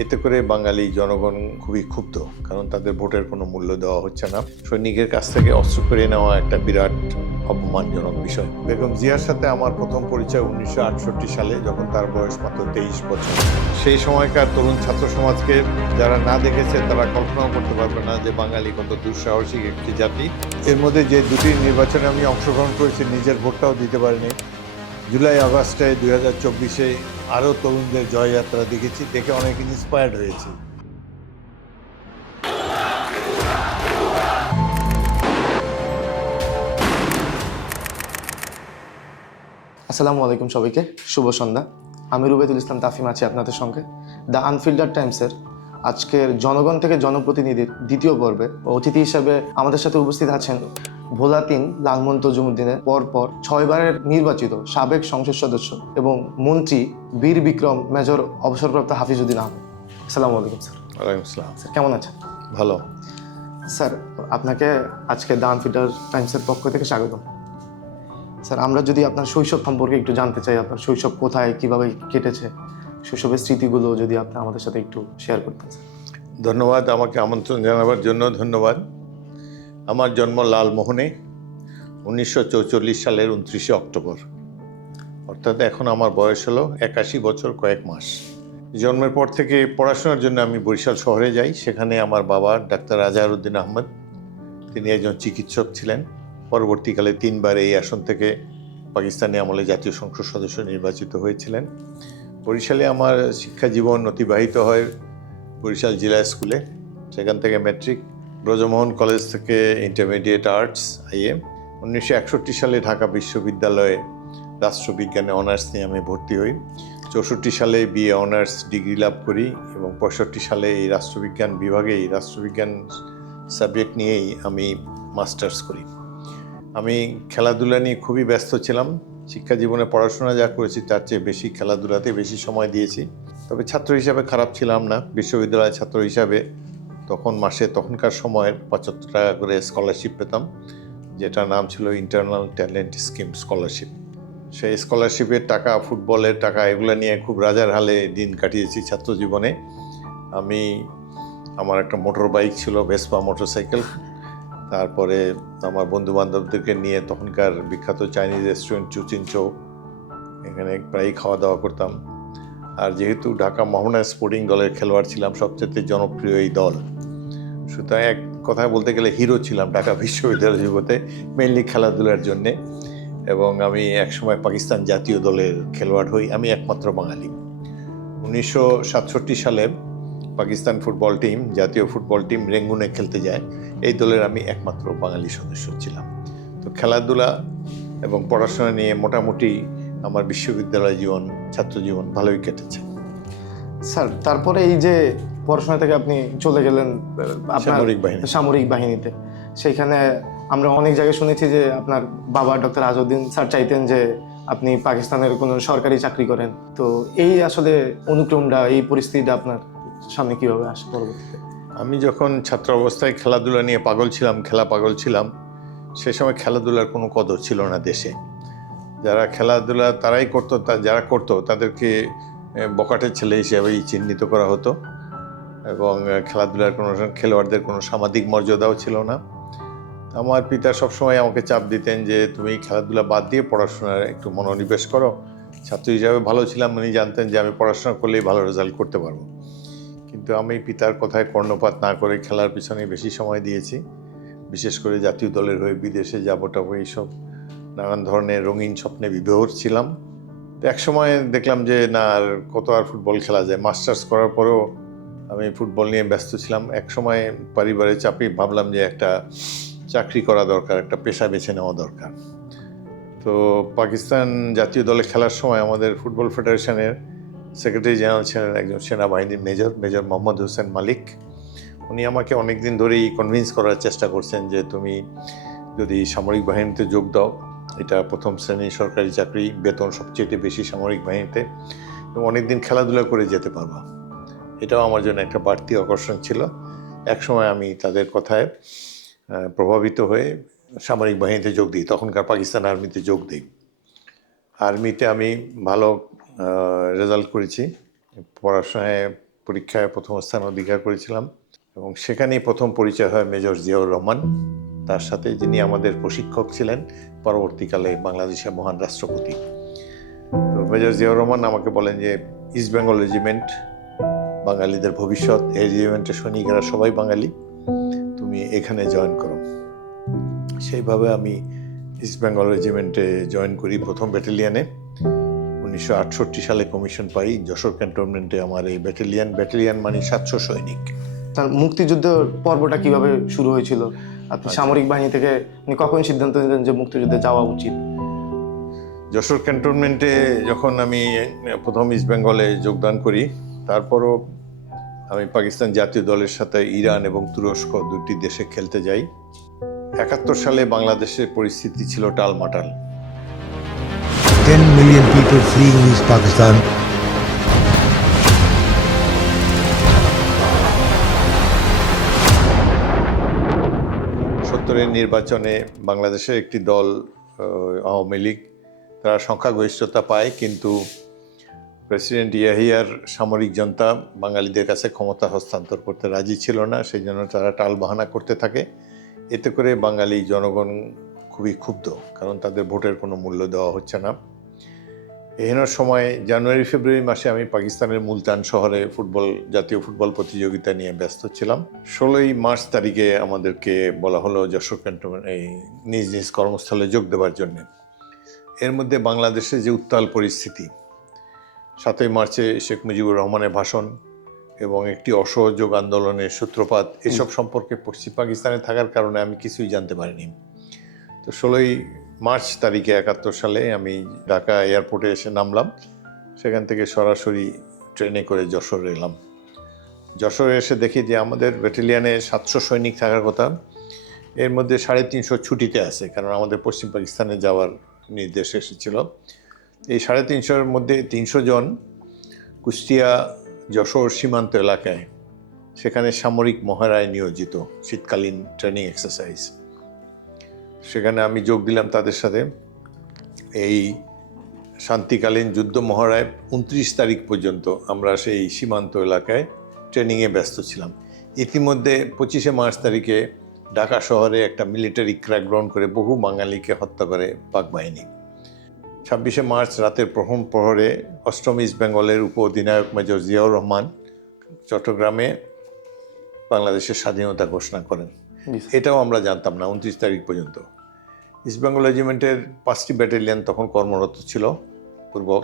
এতে করে বাঙালি জনগণ খুবই ক্ষুব্ধ, কারণ তাদের ভোটের কোনো মূল্য দেওয়া হচ্ছে না। সৈনিকের কাছ থেকে অস্ত্র কেড়ে নেওয়া একটা বিরাট অপমানজনক বিষয়। বেগম জিয়ার সাথে আমার প্রথম পরিচয় 1968 সালে, যখন তার বয়স মাত্র 23 বছর। সেই সময়কার তরুণ ছাত্র সমাজকে যারা না দেখেছে তারা কল্পনাও করতে পারবে না যে বাঙালি কত দুঃসাহসিক একটি জাতি। এর মধ্যে যে দুটি নির্বাচনে আমি অংশগ্রহণ করেছি, নিজের ভোটটাও দিতে পারিনি। জুলাই আগস্টে 2024-এ আরও তরুণদের জয়যাত্রা দেখেছি, দেখে অনেক ইন্সপায়ার্ড হয়েছি। আসসালামু আলাইকুম সবাইকে, শুভ সন্ধ্যা। আমি রুবেদুল ইসলাম তাফিম আছি আপনাদের সঙ্গে দ্য আনফিল্টার টাইমসের আজকের জনগণ থেকে জনপ্রতিনিধির দ্বিতীয় পর্বে অতিথি হিসাবে আমাদের সাথে উপস্থিত আছেন ভোলা 3 লালমোহন তজুমুদ্দিনের পরপর 6 বারের নির্বাচিত সাবেক সংসদ সদস্য এবং মন্ত্রী বীর বিক্রম মেজর অবসরপ্রাপ্ত হাফিজউদ্দিন আহমেদ। আসসালামু আলাইকুম স্যার। ওয়ালাইকুম আসসালাম। স্যার কেমন আছেন? ভালো। স্যার আপনাকে আজকে দ্য আনফিল্টার টাইমসের পক্ষ থেকে স্বাগতম। স্যার আমরা যদি আপনার শৈশব সম্পর্কে একটু জানতে চাই, আপনার শৈশব কোথায় কিভাবে কেটেছে, শৈশবের স্মৃতিগুলো যদি আপনি আমাদের সাথে একটু শেয়ার করতেন। ধন্যবাদ, আমাকে আমন্ত্রণ জানাবার জন্য ধন্যবাদ। আমার জন্ম লালমোহনে 1944 সালের 29শে অক্টোবর, অর্থাৎ এখন আমার বয়স হলো 81 বছর কয়েক মাস। জন্মের পর থেকে পড়াশোনার জন্য আমি বরিশাল শহরে যাই। সেখানে আমার বাবা ডাক্তার আজহারউদ্দিন আহমেদ, তিনি একজন চিকিৎসক ছিলেন। পরবর্তীকালে 3 বার এই আসন থেকে পাকিস্তানি আমলে জাতীয় সংসদ সদস্য নির্বাচিত হয়েছিলেন। বরিশালে আমার শিক্ষা জীবন অতিবাহিত হয় বরিশাল জেলা স্কুলে, সেখান থেকে ম্যাট্রিক, ব্রজমোহন কলেজ থেকে ইন্টারমিডিয়েট আর্টস IM। 1961 সালে ঢাকা বিশ্ববিদ্যালয়ে রাষ্ট্রবিজ্ঞানে অনার্স নিয়ে আমি ভর্তি হই। 64 সালে BA অনার্স ডিগ্রি লাভ করি এবং 65 সালে এই রাষ্ট্রবিজ্ঞান বিভাগে এই রাষ্ট্রবিজ্ঞান সাবজেক্ট নিয়েই আমি মাস্টার্স করি। আমি খেলাধুলা নিয়ে খুবই ব্যস্ত ছিলাম। শিক্ষা জীবনে পড়াশোনা যা করেছি তার চেয়ে বেশি খেলাধুলাতে বেশি সময় দিয়েছি। তবে ছাত্র হিসাবে খারাপ ছিলাম না। বিশ্ববিদ্যালয়ের ছাত্র হিসাবে তখনকার সময়ের 75 টাকা করে স্কলারশিপ পেতাম, যেটার নাম ছিল ইন্টারনাল ট্যালেন্ট স্কিম স্কলারশিপ। সেই স্কলারশিপের টাকা, ফুটবলের টাকা, এগুলো নিয়ে খুব রাজার হালে দিন কাটিয়েছি ছাত্র জীবনে। আমার একটা মোটর বাইক ছিল, ভেসপা মোটরসাইকেল। তারপরে আমার বন্ধু বান্ধবদেরকে নিয়ে তখনকার বিখ্যাত চাইনিজ রেস্টুরেন্ট চুচিনচৌ, এখানে প্রায়ই খাওয়া দাওয়া করতাম। আর যেহেতু ঢাকা মোহামেডান স্পোর্টিং দলের খেলোয়াড় ছিলাম, সবচেয়ে জনপ্রিয় এই দল, সুতরাং এক কথায় বলতে গেলে হিরো ছিলাম ঢাকা বিশ্ববিদ্যালয় জগতে, মেইনলি খেলাধুলার জন্যে। এবং আমি একসময় পাকিস্তান জাতীয় দলের খেলোয়াড় হই। আমি একমাত্র বাঙালি। 1967 সালে পাকিস্তান ফুটবল টিম, জাতীয় ফুটবল টিম রেঙ্গুনে খেলতে যায়। এই দলের আমি একমাত্র বাঙালি সদস্য ছিলাম। তো খেলাধুলা এবং পড়াশোনা নিয়ে মোটামুটি আমার বিশ্ববিদ্যালয় জীবন, ছাত্র জীবন ভালোই কেটেছে। স্যার তারপরে এই যে পড়াশোনা থেকে আপনি চলে গেলেন আপনার সামরিক বাহিনীতে, সেইখানে আমরা অনেক জায়গায় শুনেছি যে আপনার বাবা ডক্টর আজহারউদ্দিন স্যার চাইতেন যে আপনি পাকিস্তানের কোনো সরকারি চাকরি করেন। তো এই আসলে অনুক্রমটা, এই পরিস্থিতিটা আপনার সামনে কিভাবে আসে পরবর্তীতে? আমি যখন ছাত্র অবস্থায় খেলাধুলা নিয়ে পাগল ছিলাম, খেলা পাগল ছিলাম, সে সময় খেলাধুলার কোনো কদর ছিল না দেশে। যারা খেলাধুলা তারাই করতো, যারা করতো তাদেরকে বখাটের ছেলে হিসেবেই চিহ্নিত করা হতো এবং খেলাধুলার কোনো খেলোয়াড়দের কোনো সামাজিক মর্যাদাও ছিল না। আমার পিতা সবসময় আমাকে চাপ দিতেন যে তুমি খেলাধুলা বাদ দিয়ে পড়াশোনায় একটু মনোনিবেশ করো। ছাত্র হিসাবে ভালো ছিলাম, উনি জানতেন যে আমি পড়াশোনা করলেই ভালো রেজাল্ট করতে পারবো। কিন্তু আমি পিতার কথায় কর্ণপাত না করে খেলার পিছনে বেশি সময় দিয়েছি। বিশেষ করে জাতীয় দলের হয়ে বিদেশে যাবোটাবো, এইসব নানান ধরনের রঙিন স্বপ্নে বিভোর ছিলাম। তো একসময় দেখলাম যে না, আর কত আর ফুটবল খেলা যায়। মাস্টার্স করার পরেও আমি ফুটবল নিয়ে ব্যস্ত ছিলাম। একসময় পরিবারের চাপে ভাবলাম যে একটা চাকরি করা দরকার, একটা পেশা বেছে নেওয়া দরকার। তো পাকিস্তান জাতীয় দলে খেলার সময় আমাদের ফুটবল ফেডারেশনের সেক্রেটারি জেনারেল ছিলেন একজন সেনাবাহিনীর মেজর মোহাম্মদ হোসেন মালিক। উনি আমাকে অনেক দিন ধরেই কনভিন্স করার চেষ্টা করছেন যে তুমি যদি সামরিক বাহিনীতে যোগ দাও, এটা প্রথম শ্রেণীর সরকারি চাকরি, বেতন সবচেয়ে বেশি সামরিক বাহিনীতে, এবং অনেকদিন খেলাধুলা করে যেতে পারবা। এটাও আমার জন্য একটা বাড়তি আকর্ষণ ছিল। একসময় আমি তাদের কথায় প্রভাবিত হয়ে সামরিক বাহিনীতে যোগ দিই। তখনকার পাকিস্তান আর্মিতে যোগ দিই। আর্মিতে আমি ভালো রেজাল্ট করেছি। পড়াশোনায় পরীক্ষায় প্রথম স্থান অধিকার করেছিলাম এবং সেখানেই প্রথম পরিচয় হয় মেজর জিয়াউর রহমান তার সাথে, যিনি আমাদের প্রশিক্ষক ছিলেন, পরবর্তীকালে বাংলাদেশের মহান রাষ্ট্রপতি। তো মেজর জিয়াউর রহমান আমাকে বলেন যে ইস্ট বেঙ্গল রেজিমেন্ট বাঙালিদের ভবিষ্যৎ, এই রেজিমেন্টের সৈনিকেরা সবাই বাঙালি, তুমি এখানে জয়েন করো। সেইভাবে আমি ইস্ট বেঙ্গল রেজিমেন্টে জয়েন করি, প্রথম ব্যাটালিয়ানে। 1968 সালে কমিশন পাই যশোর ক্যান্টনমেন্টে। আমার এই ব্যাটালিয়ান মানে 700 সৈনিক। তার মুক্তিযুদ্ধের পর্বটা কিভাবে শুরু হয়েছিল? আপনি সামরিক বাহিনী থেকে কখন সিদ্ধান্ত নিলেন যে মুক্তিযুদ্ধে যাওয়া উচিত? যশোর ক্যান্টনমেন্টে যখন আমি প্রথম ইস্ট বেঙ্গলে যোগদান করি, তারপরও আমি পাকিস্তান জাতীয় দলের সাথে ইরান এবং তুরস্ক দুটি দেশে খেলতে যাই। 71 সালে বাংলাদেশের পরিস্থিতি ছিল টালমাটাল। 10 million people fleeing East Pakistan. সত্তরের নির্বাচনে বাংলাদেশের একটি দল আওয়ামী লীগ, তারা সংখ্যাগরিষ্ঠতা পায়, কিন্তু প্রেসিডেন্ট ইয়াহিয়ার সামরিক জনতা বাঙালিদের কাছে ক্ষমতা হস্তান্তর করতে রাজি ছিল না। সেই জন্য তারা টালবাহানা করতে থাকে। এতে করে বাঙালি জনগণ খুবই ক্ষুব্ধ, কারণ তাদের ভোটের কোনো মূল্য দেওয়া হচ্ছে না। এহেন সময় জানুয়ারি ফেব্রুয়ারি মাসে আমি পাকিস্তানের মুলতান শহরে জাতীয় ফুটবল প্রতিযোগিতা নিয়ে ব্যস্ত ছিলাম। 16ই মার্চ তারিখে আমাদেরকে বলা হলো যশোর ক্যান্টনমেন্ট নিজ নিজ কর্মস্থলে যোগ দেওয়ার জন্য। এর মধ্যে বাংলাদেশে যে উত্তাল পরিস্থিতি, 7ই মার্চে শেখ মুজিবুর রহমানের ভাষণ এবং একটি অসহযোগ আন্দোলনের সূত্রপাত, এসব সম্পর্কে পশ্চিম পাকিস্তানে থাকার কারণে আমি কিছুই জানতে পারিনি। তো 16ই মার্চ তারিখে 71 সালে আমি ঢাকা এয়ারপোর্টে এসে নামলাম। সেখান থেকে সরাসরি ট্রেনে করে যশোর এলাম। যশোরে এসে দেখি যে আমাদের ব্যাটালিয়ানে 700 সৈনিক থাকার কথা, এর মধ্যে 350 ছুটিতে আছে, কারণ আমাদের পশ্চিম পাকিস্তানে যাওয়ার নির্দেশ এসেছিল। এই 350-এর মধ্যে 300 জন কুষ্টিয়া যশোর সীমান্ত এলাকায়, সেখানে সামরিক মহড়ায় নিয়োজিত, শীতকালীন ট্রেনিং এক্সারসাইজ। সেখানে আমি যোগ দিলাম তাদের সাথে। এই শান্তিকালীন যুদ্ধ মহড়ায় 29 তারিখ পর্যন্ত আমরা সেই সীমান্ত এলাকায় ট্রেনিংয়ে ব্যস্ত ছিলাম। ইতিমধ্যে 25শে মার্চ তারিখে ঢাকা শহরে একটা মিলিটারি ক্র্যাকডাউন করে বহু বাঙালিকে হত্যা করে পাক বাহিনী। 26শে মার্চ রাতের প্রথম প্রহরে 8ম ইস্ট বেঙ্গলের উপ অধিনায়ক মেজর জিয়াউর রহমান চট্টগ্রামে বাংলাদেশের স্বাধীনতা ঘোষণা করেন। এটাও আমরা জানতাম না 29 তারিখ পর্যন্ত। ইস্ট বেঙ্গল রেজিমেন্টের 5টি ব্যাটালিয়ান তখন কর্মরত ছিল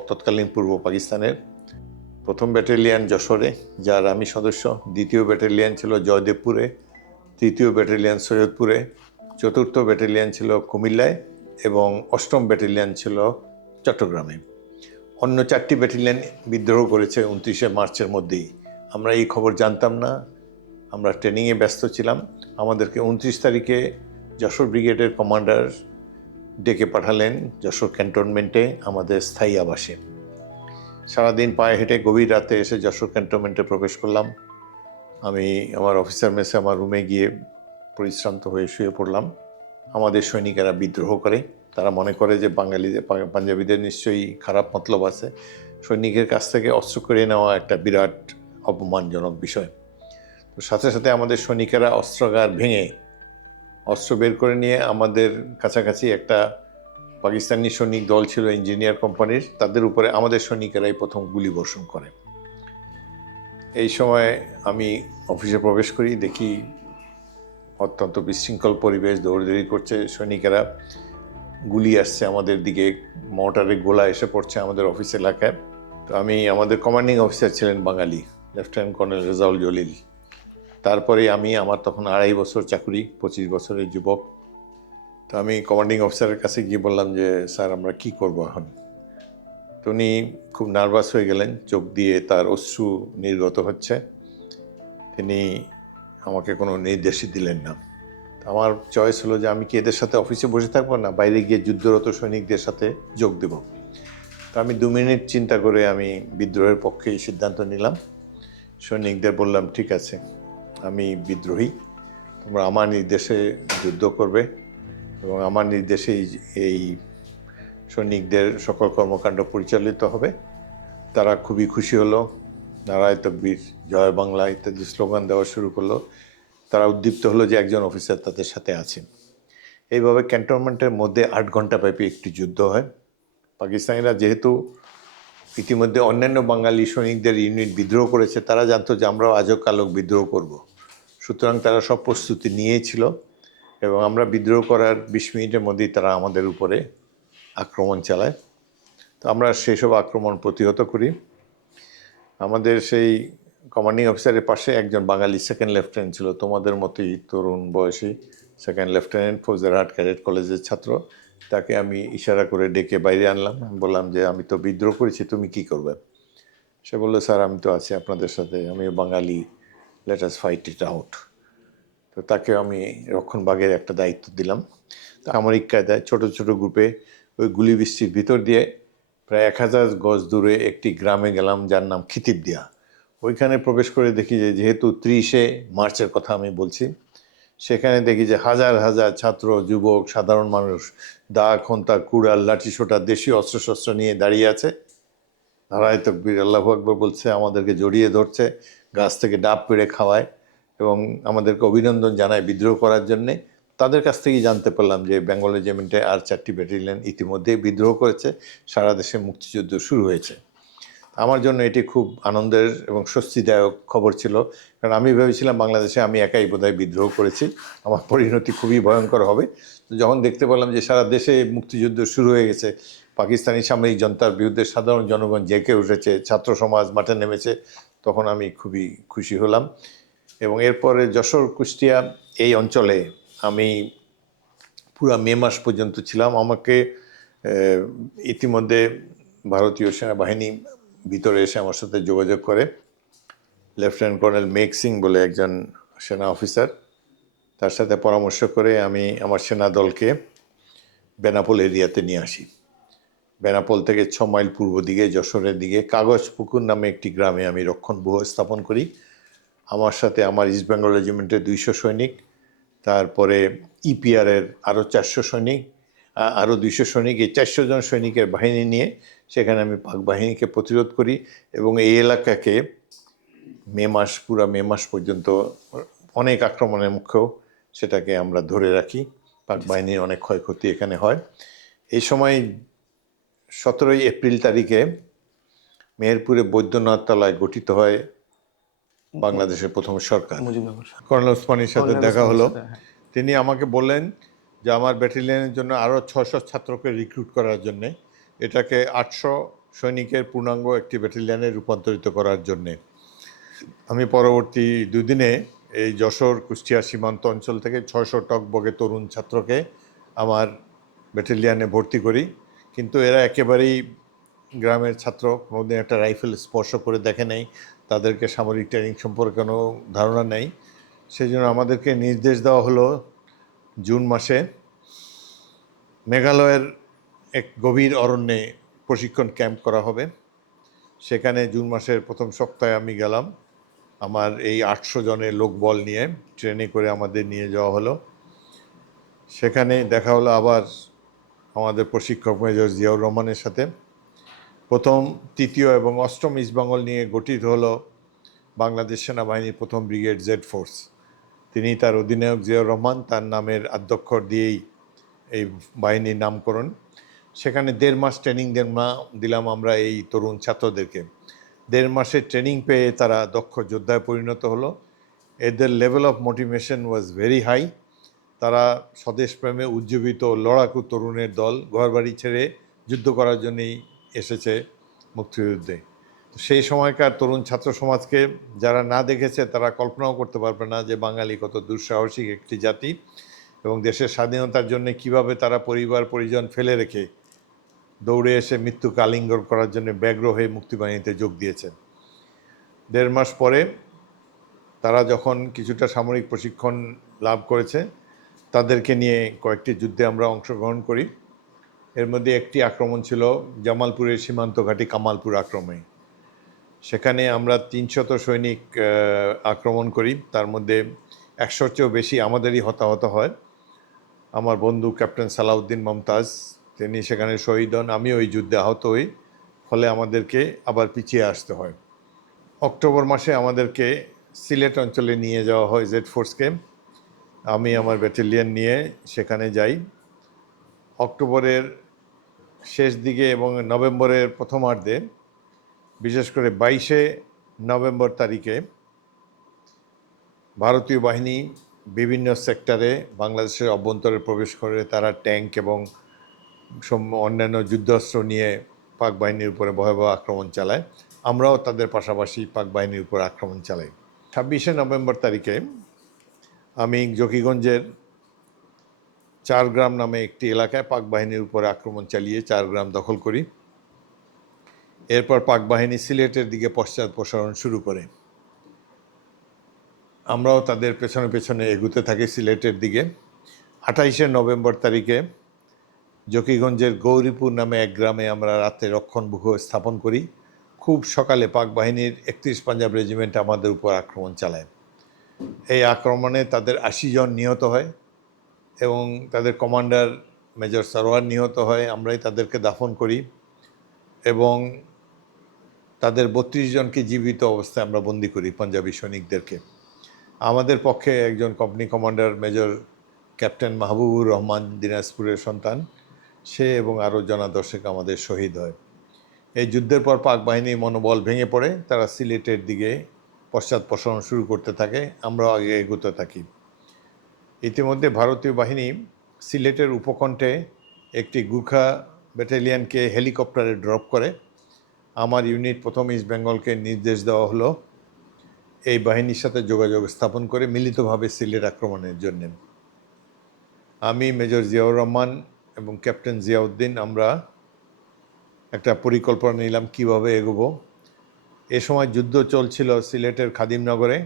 তৎকালীন পূর্ব পাকিস্তানের। প্রথম ব্যাটালিয়ান যশোরে, যার আমি সদস্য। দ্বিতীয় ব্যাটালিয়ান ছিল জয়দেবপুরে, তৃতীয় ব্যাটালিয়ান সৈয়দপুরে, চতুর্থ ব্যাটালিয়ান ছিল কুমিল্লায় এবং 8ম ব্যাটালিয়ান ছিল চট্টগ্রামে। অন্য 4টি ব্যাটালিয়ান বিদ্রোহ করেছে 29শে মার্চের মধ্যেই। আমরা এই খবর জানতাম না, আমরা ট্রেনিংয়ে ব্যস্ত ছিলাম। আমাদেরকে 29 তারিখে যশোর ব্রিগেডের কমান্ডার ডেকে পাঠালেন যশোর ক্যান্টনমেন্টে আমাদের স্থায়ী আবাসে। সারাদিন পায়ে হেঁটে গভীর রাতে এসে যশোর ক্যান্টনমেন্টে প্রবেশ করলাম। আমি আমার অফিসার মেসে আমার রুমে গিয়ে পরিশ্রান্ত হয়ে শুয়ে পড়লাম। আমাদের সৈনিকেরা বিদ্রোহ করে। তারা মনে করে যে পাঞ্জাবিদের নিশ্চয়ই খারাপ মতলব আছে। সৈনিকের কাছ থেকে অস্ত্র কেড়ে নেওয়া একটা বিরাট অপমানজনক বিষয়। তো সাথে সাথে আমাদের সৈনিকেরা অস্ত্রাগার ভেঙে অস্ত্র বের করে নিয়ে আমাদের কাছাকাছি একটা পাকিস্তানি সৈনিক দল ছিল ইঞ্জিনিয়ার কোম্পানির, তাদের উপরে আমাদের সৈনিকেরাই প্রথম গুলি বর্ষণ করে। এই সময় আমি অফিসে প্রবেশ করি, দেখি অত্যন্ত বিশৃঙ্খল পরিবেশ, দৌড়দৌড়ি করছে সৈনিকেরা, গুলি আসছে আমাদের দিকে, মর্টারে গোলা এসে পড়ছে আমাদের অফিস এলাকায়। তো আমাদের কমান্ডিং অফিসার ছিলেন বাঙালি, লেফটেন্যান্ট কর্নেল রেজাউল জলিল। তারপরে আমার তখন 2.5 বছর চাকরি, 25 বছরের যুবক। তো আমি কমান্ডিং অফিসারের কাছে গিয়ে বললাম যে স্যার আমরা কি করব এখন। তো উনি খুব নার্ভাস হয়ে গেলেন, চোখ দিয়ে তার অশ্রু নির্গত হচ্ছে। তিনি আমাকে কোনো নির্দেশই দিলেন না। আমার চয়েস হলো যে আমি কি এদের সাথে অফিসে বসে থাকবো, না বাইরে গিয়ে যুদ্ধরত সৈনিকদের সাথে যোগ দেব। তো আমি 2 মিনিট চিন্তা করে আমি বিদ্রোহের পক্ষে সিদ্ধান্ত নিলাম। সৈনিকদের বললাম ঠিক আছে, আমি বিদ্রোহী, তোমরা আমার নির্দেশে যুদ্ধ করবে এবং আমার নির্দেশে এই সৈনিকদের সকল কর্মকাণ্ড পরিচালিত হবে। তারা খুবই খুশি হলো, নারায় তকবীর, জয় বাংলা ইত্যাদি স্লোগান দেওয়া শুরু করলো। তারা উদ্দীপ্ত হলো যে একজন অফিসার তাদের সাথে আছেন। এইভাবে ক্যান্টনমেন্টের মধ্যে 8 ঘন্টা ব্যাপী একটি যুদ্ধ হয়। পাকিস্তানিরা যেহেতু ইতিমধ্যে অন্যান্য বাঙালি সৈনিকদের ইউনিট বিদ্রোহ করেছে, তারা জানতো যে আমরাও আজও কালো বিদ্রোহ করব। সুতরাং তারা সব প্রস্তুতি নিয়েছিল এবং আমরা বিদ্রোহ করার 20 মিনিটের মধ্যেই তারা আমাদের উপরে আক্রমণ চালায়। তো আমরা সেসব আক্রমণ প্রতিহত করি। আমাদের সেই কমান্ডিং অফিসারের পাশে একজন বাঙালি সেকেন্ড লেফটেন্যান্ট ছিল, তোমাদের মতোই তরুণ বয়সী সেকেন্ড লেফটেন্যান্ট, ফৌজদারহাট ক্যাডেট কলেজের ছাত্র। তাকে আমি ইশারা করে ডেকে বাইরে আনলাম। আমি বললাম যে আমি তো বিদ্রোহ করেছি, তুমি কি করবে? সে বললো, স্যার আমি তো আছি আপনাদের সাথে, আমি বাঙালি, let us fight it out. তো তাকে আমি রক্ষণভাগের একটা দায়িত্ব দিলাম। তা সামরিক কায়দায় ছোট ছোট গ্রুপে ওই গুলি বৃষ্টির ভিতর দিয়ে প্রায় 1000 গজ দূরে একটি গ্রামে গেলাম, যার নাম খিতিবদিয়া। ওইখানে প্রবেশ করে দেখি যে, যেহেতু 30শে মার্চের কথা আমি বলছি, সেখানে দেখি যে হাজার হাজার ছাত্র, যুবক, সাধারণ মানুষ দা, খন্তা, কুড়াল, লাঠিসোঁটা, দেশীয় অস্ত্রশস্ত্র নিয়ে দাঁড়িয়ে আছে। নারায়ে তাকবীর, আল্লাহু আকবার বলছে, আমাদেরকে জড়িয়ে ধরছে, গাছ থেকে ডাব পেড়ে খাওয়ায় এবং আমাদেরকে অভিনন্দন জানায় বিদ্রোহ করার জন্যে। তাদের কাছ থেকেই জানতে পারলাম যে বেঙ্গল রেজিমেন্টে আর 4টি ব্যাটালিয়ন ইতিমধ্যেই বিদ্রোহ করেছে, সারা দেশে মুক্তিযুদ্ধ শুরু হয়েছে। আমার জন্য এটি খুব আনন্দের এবং স্বস্তিদায়ক খবর ছিল, কারণ আমি ভেবেছিলাম বাংলাদেশে আমি একাই বোধহয় বিদ্রোহ করেছি, আমার পরিণতি খুবই ভয়ঙ্কর হবে। তো যখন দেখতে পেলাম যে সারা দেশে মুক্তিযুদ্ধ শুরু হয়ে গেছে, পাকিস্তানি সামরিক জনতার বিরুদ্ধে সাধারণ জনগণ জেগে উঠেছে, ছাত্র সমাজ মাঠে নেমেছে, তখন আমি খুবই খুশি হলাম। এবং এরপরে যশোর, কুষ্টিয়া এই অঞ্চলে আমি পুরো মে মাস পর্যন্ত ছিলাম। আমাকে ইতিমধ্যে ভারতীয় সেনাবাহিনী ভিতরে এসে আমার সাথে যোগাযোগ করে। লেফটেন্যান্ট কর্নেল মেঘ সিং বলে একজন সেনা অফিসার, তার সাথে পরামর্শ করে আমি আমার সেনা দলকে বেনাপোল এরিয়াতে নিয়ে আসি। বেনাপোল থেকে 6 মাইল পূর্ব দিকে যশোরের দিকে কাগজপুকুর নামে একটি গ্রামে আমি রক্ষণব্যূহ স্থাপন করি। আমার সাথে আমার ইস্ট বেঙ্গল রেজিমেন্টের 200 সৈনিক, তারপরে ইপিআরের আরও 400 সৈনিক, আরও 200 সৈনিক, এই 400 জন সৈনিকের বাহিনী নিয়ে সেখানে আমি পাক বাহিনীকে প্রতিরোধ করি এবং এই এলাকাকে পুরা মে মাস পর্যন্ত অনেক আক্রমণের মুখেও সেটাকে আমরা ধরে রাখি। পাক বাহিনীর অনেক ক্ষয়ক্ষতি এখানে হয়। এই সময় 17ই এপ্রিল তারিখে মেহেরপুরে বৈদ্যনাথ তলায় গঠিত হয় বাংলাদেশের প্রথম সরকার। কর্নেল ওসমানীর সাথে দেখা হলো। তিনি আমাকে বললেন যে আমার ব্যাটালিয়নের জন্য আরও 600 ছাত্রকে রিক্রুট করার জন্যে, এটাকে 800 সৈনিকের পূর্ণাঙ্গ একটি ব্যাটালিয়নে রূপান্তরিত করার জন্যে। আমি পরবর্তী 2 দিনে এই যশোর কুষ্টিয়া সীমান্ত অঞ্চল থেকে 600 টকবগে তরুণ ছাত্রকে আমার ব্যাটালিয়নে ভর্তি করি। কিন্তু এরা একেবারেই গ্রামের ছাত্র, কোনোদিন একটা রাইফেল স্পর্শ করে দেখে নেই, তাদেরকে সামরিক ট্রেনিং সম্পর্কে কোনো ধারণা নেই। সেই জন্য আমাদেরকে নির্দেশ দেওয়া হলো জুন মাসে মেঘালয়ের এক গভীর অরণ্যে প্রশিক্ষণ ক্যাম্প করা হবে। সেখানে জুন মাসের প্রথম সপ্তাহে আমি গেলাম আমার এই 800 জনের লোকবল নিয়ে, ট্রেনে করে আমাদের নিয়ে যাওয়া হলো। সেখানে দেখা হলো আবার আমাদের প্রশিক্ষক মেজর জিয়াউর রহমানের সাথে। প্রথম, তৃতীয় এবং অষ্টম ইস্টবেঙ্গল নিয়ে গঠিত হলো বাংলাদেশ সেনাবাহিনীর প্রথম ব্রিগেড জেড ফোর্স। তিনি তার অধিনায়ক জিয়াউর রহমান, তার নামের আদ্যক্ষর দিয়েই এই বাহিনীর নামকরণ। সেখানে 1.5 মাস ট্রেনিং দিলাম আমরা এই তরুণ ছাত্রদেরকে। 1.5 মাসের ট্রেনিং পেয়ে তারা দক্ষ যোদ্ধায় পরিণত হলো। এদের level of motivation was very high. তারা স্বদেশপ্রেমে উজ্জীবিত লড়াকু তরুণের দল, ঘরবাড়ি ছেড়ে যুদ্ধ করার জন্যই এসেছে মুক্তিযুদ্ধে। সেই সময়কার তরুণ ছাত্র সমাজকে যারা না দেখেছে তারা কল্পনাও করতে পারবে না যে বাঙালি কত দুঃসাহসিক একটি জাতি এবং দেশের স্বাধীনতার জন্য কিভাবে তারা পরিবার পরিজন ফেলে রেখে দৌড়ে এসে মৃত্যুকে আলিঙ্গন করার জন্য ব্যগ্র হয়ে মুক্তিবাহিনীতে যোগ দিয়েছে। 1.5 মাস পরে তারা যখন কিছুটা সামরিক প্রশিক্ষণ লাভ করেছে, তাদেরকে নিয়ে কয়েকটি যুদ্ধে আমরা অংশগ্রহণ করি। এর মধ্যে একটি আক্রমণ ছিল জামালপুরের সীমান্ত ঘাঁটি কামালপুর আক্রমণে। সেখানে আমরা 300 সৈনিক আক্রমণ করি, তার মধ্যে 100-র চেয়েও বেশি আমাদেরই হতাহত হয়। আমার বন্ধু ক্যাপ্টেন সালাউদ্দিন মমতাজ, তিনি সেখানে শহীদ হন, আমি ওই যুদ্ধে আহত হই, ফলে আমাদেরকে আবার পিছিয়ে আসতে হয়। অক্টোবর মাসে আমাদেরকে সিলেট অঞ্চলে নিয়ে যাওয়া হয় জেড ফোর্সকে। আমি আমার ব্যাটালিয়ন নিয়ে সেখানে যাই। অক্টোবরের শেষ দিকে এবং নভেম্বরের প্রথমার্ধে, বিশেষ করে 22শে নভেম্বর তারিখে ভারতীয় বাহিনী বিভিন্ন সেক্টরে বাংলাদেশের অভ্যন্তরে প্রবেশ করে। তারা ট্যাঙ্ক এবং অন্যান্য যুদ্ধাস্ত্র নিয়ে পাক বাহিনীর উপরে ভয়াবহ আক্রমণ চালায়। আমরাও তাদের পাশাপাশি পাক বাহিনীর উপর আক্রমণ চালাই। 26শে নভেম্বর তারিখে আমি জকিগঞ্জের 4 গ্রাম নামে একটি এলাকায় পাক বাহিনীর উপরে আক্রমণ চালিয়ে 4 গ্রাম দখল করি। এরপর পাক বাহিনী সিলেটের দিকে পশ্চাদপসরণ শুরু করে। আমরাও তাদের পেছনে পেছনে এগুতে থাকি সিলেটের দিকে। 28শে নভেম্বর তারিখে জকিগঞ্জের গৌরীপুর নামে এক গ্রামে আমরা রাতে রক্ষণবুহ স্থাপন করি। খুব সকালে পাক বাহিনীর 31 পাঞ্জাব রেজিমেন্ট আমাদের উপর আক্রমণ চালায়। এই আক্রমণে তাদের 80 জন নিহত হয় এবং তাদের কমান্ডার মেজর সরোয়ার নিহত হয়। আমরাই তাদেরকে দাফন করি এবং তাদের 32 জনকে জীবিত অবস্থায় আমরা বন্দী করি, পাঞ্জাবি সৈনিকদেরকে। আমাদের পক্ষে একজন company commander major captain Mahbubur Rahman, দিনাজপুরের সন্তান, সে এবং আরও জনা দর্শক আমাদের শহীদ হয়। এই যুদ্ধের পর পাক বাহিনীর মনোবল ভেঙে পড়ে। তারা সিলেটের দিকে পশ্চাদপসরণ শুরু করতে থাকে, আমরাও আগে এগোতে থাকি। ইতিমধ্যে ভারতীয় বাহিনী সিলেটের উপকণ্ঠে একটি গুর্খা ব্যাটালিয়নকে হেলিকপ্টারে ড্রপ করে। আমার ইউনিট প্রথম ইস্ট বেঙ্গলকে নির্দেশ দেওয়া হলো এই বাহিনীর সাথে যোগাযোগ স্থাপন করে মিলিতভাবে সিলেট আক্রমণের জন্য। আমি মেজর জিয়াউর রহমান এবং ক্যাপ্টেন জিয়াউদ্দিন আমরা একটা পরিকল্পনা নিলাম কিভাবে এগোবো। এ সময় যুদ্ধ চলছিল সিলেটের খাদিমনগরে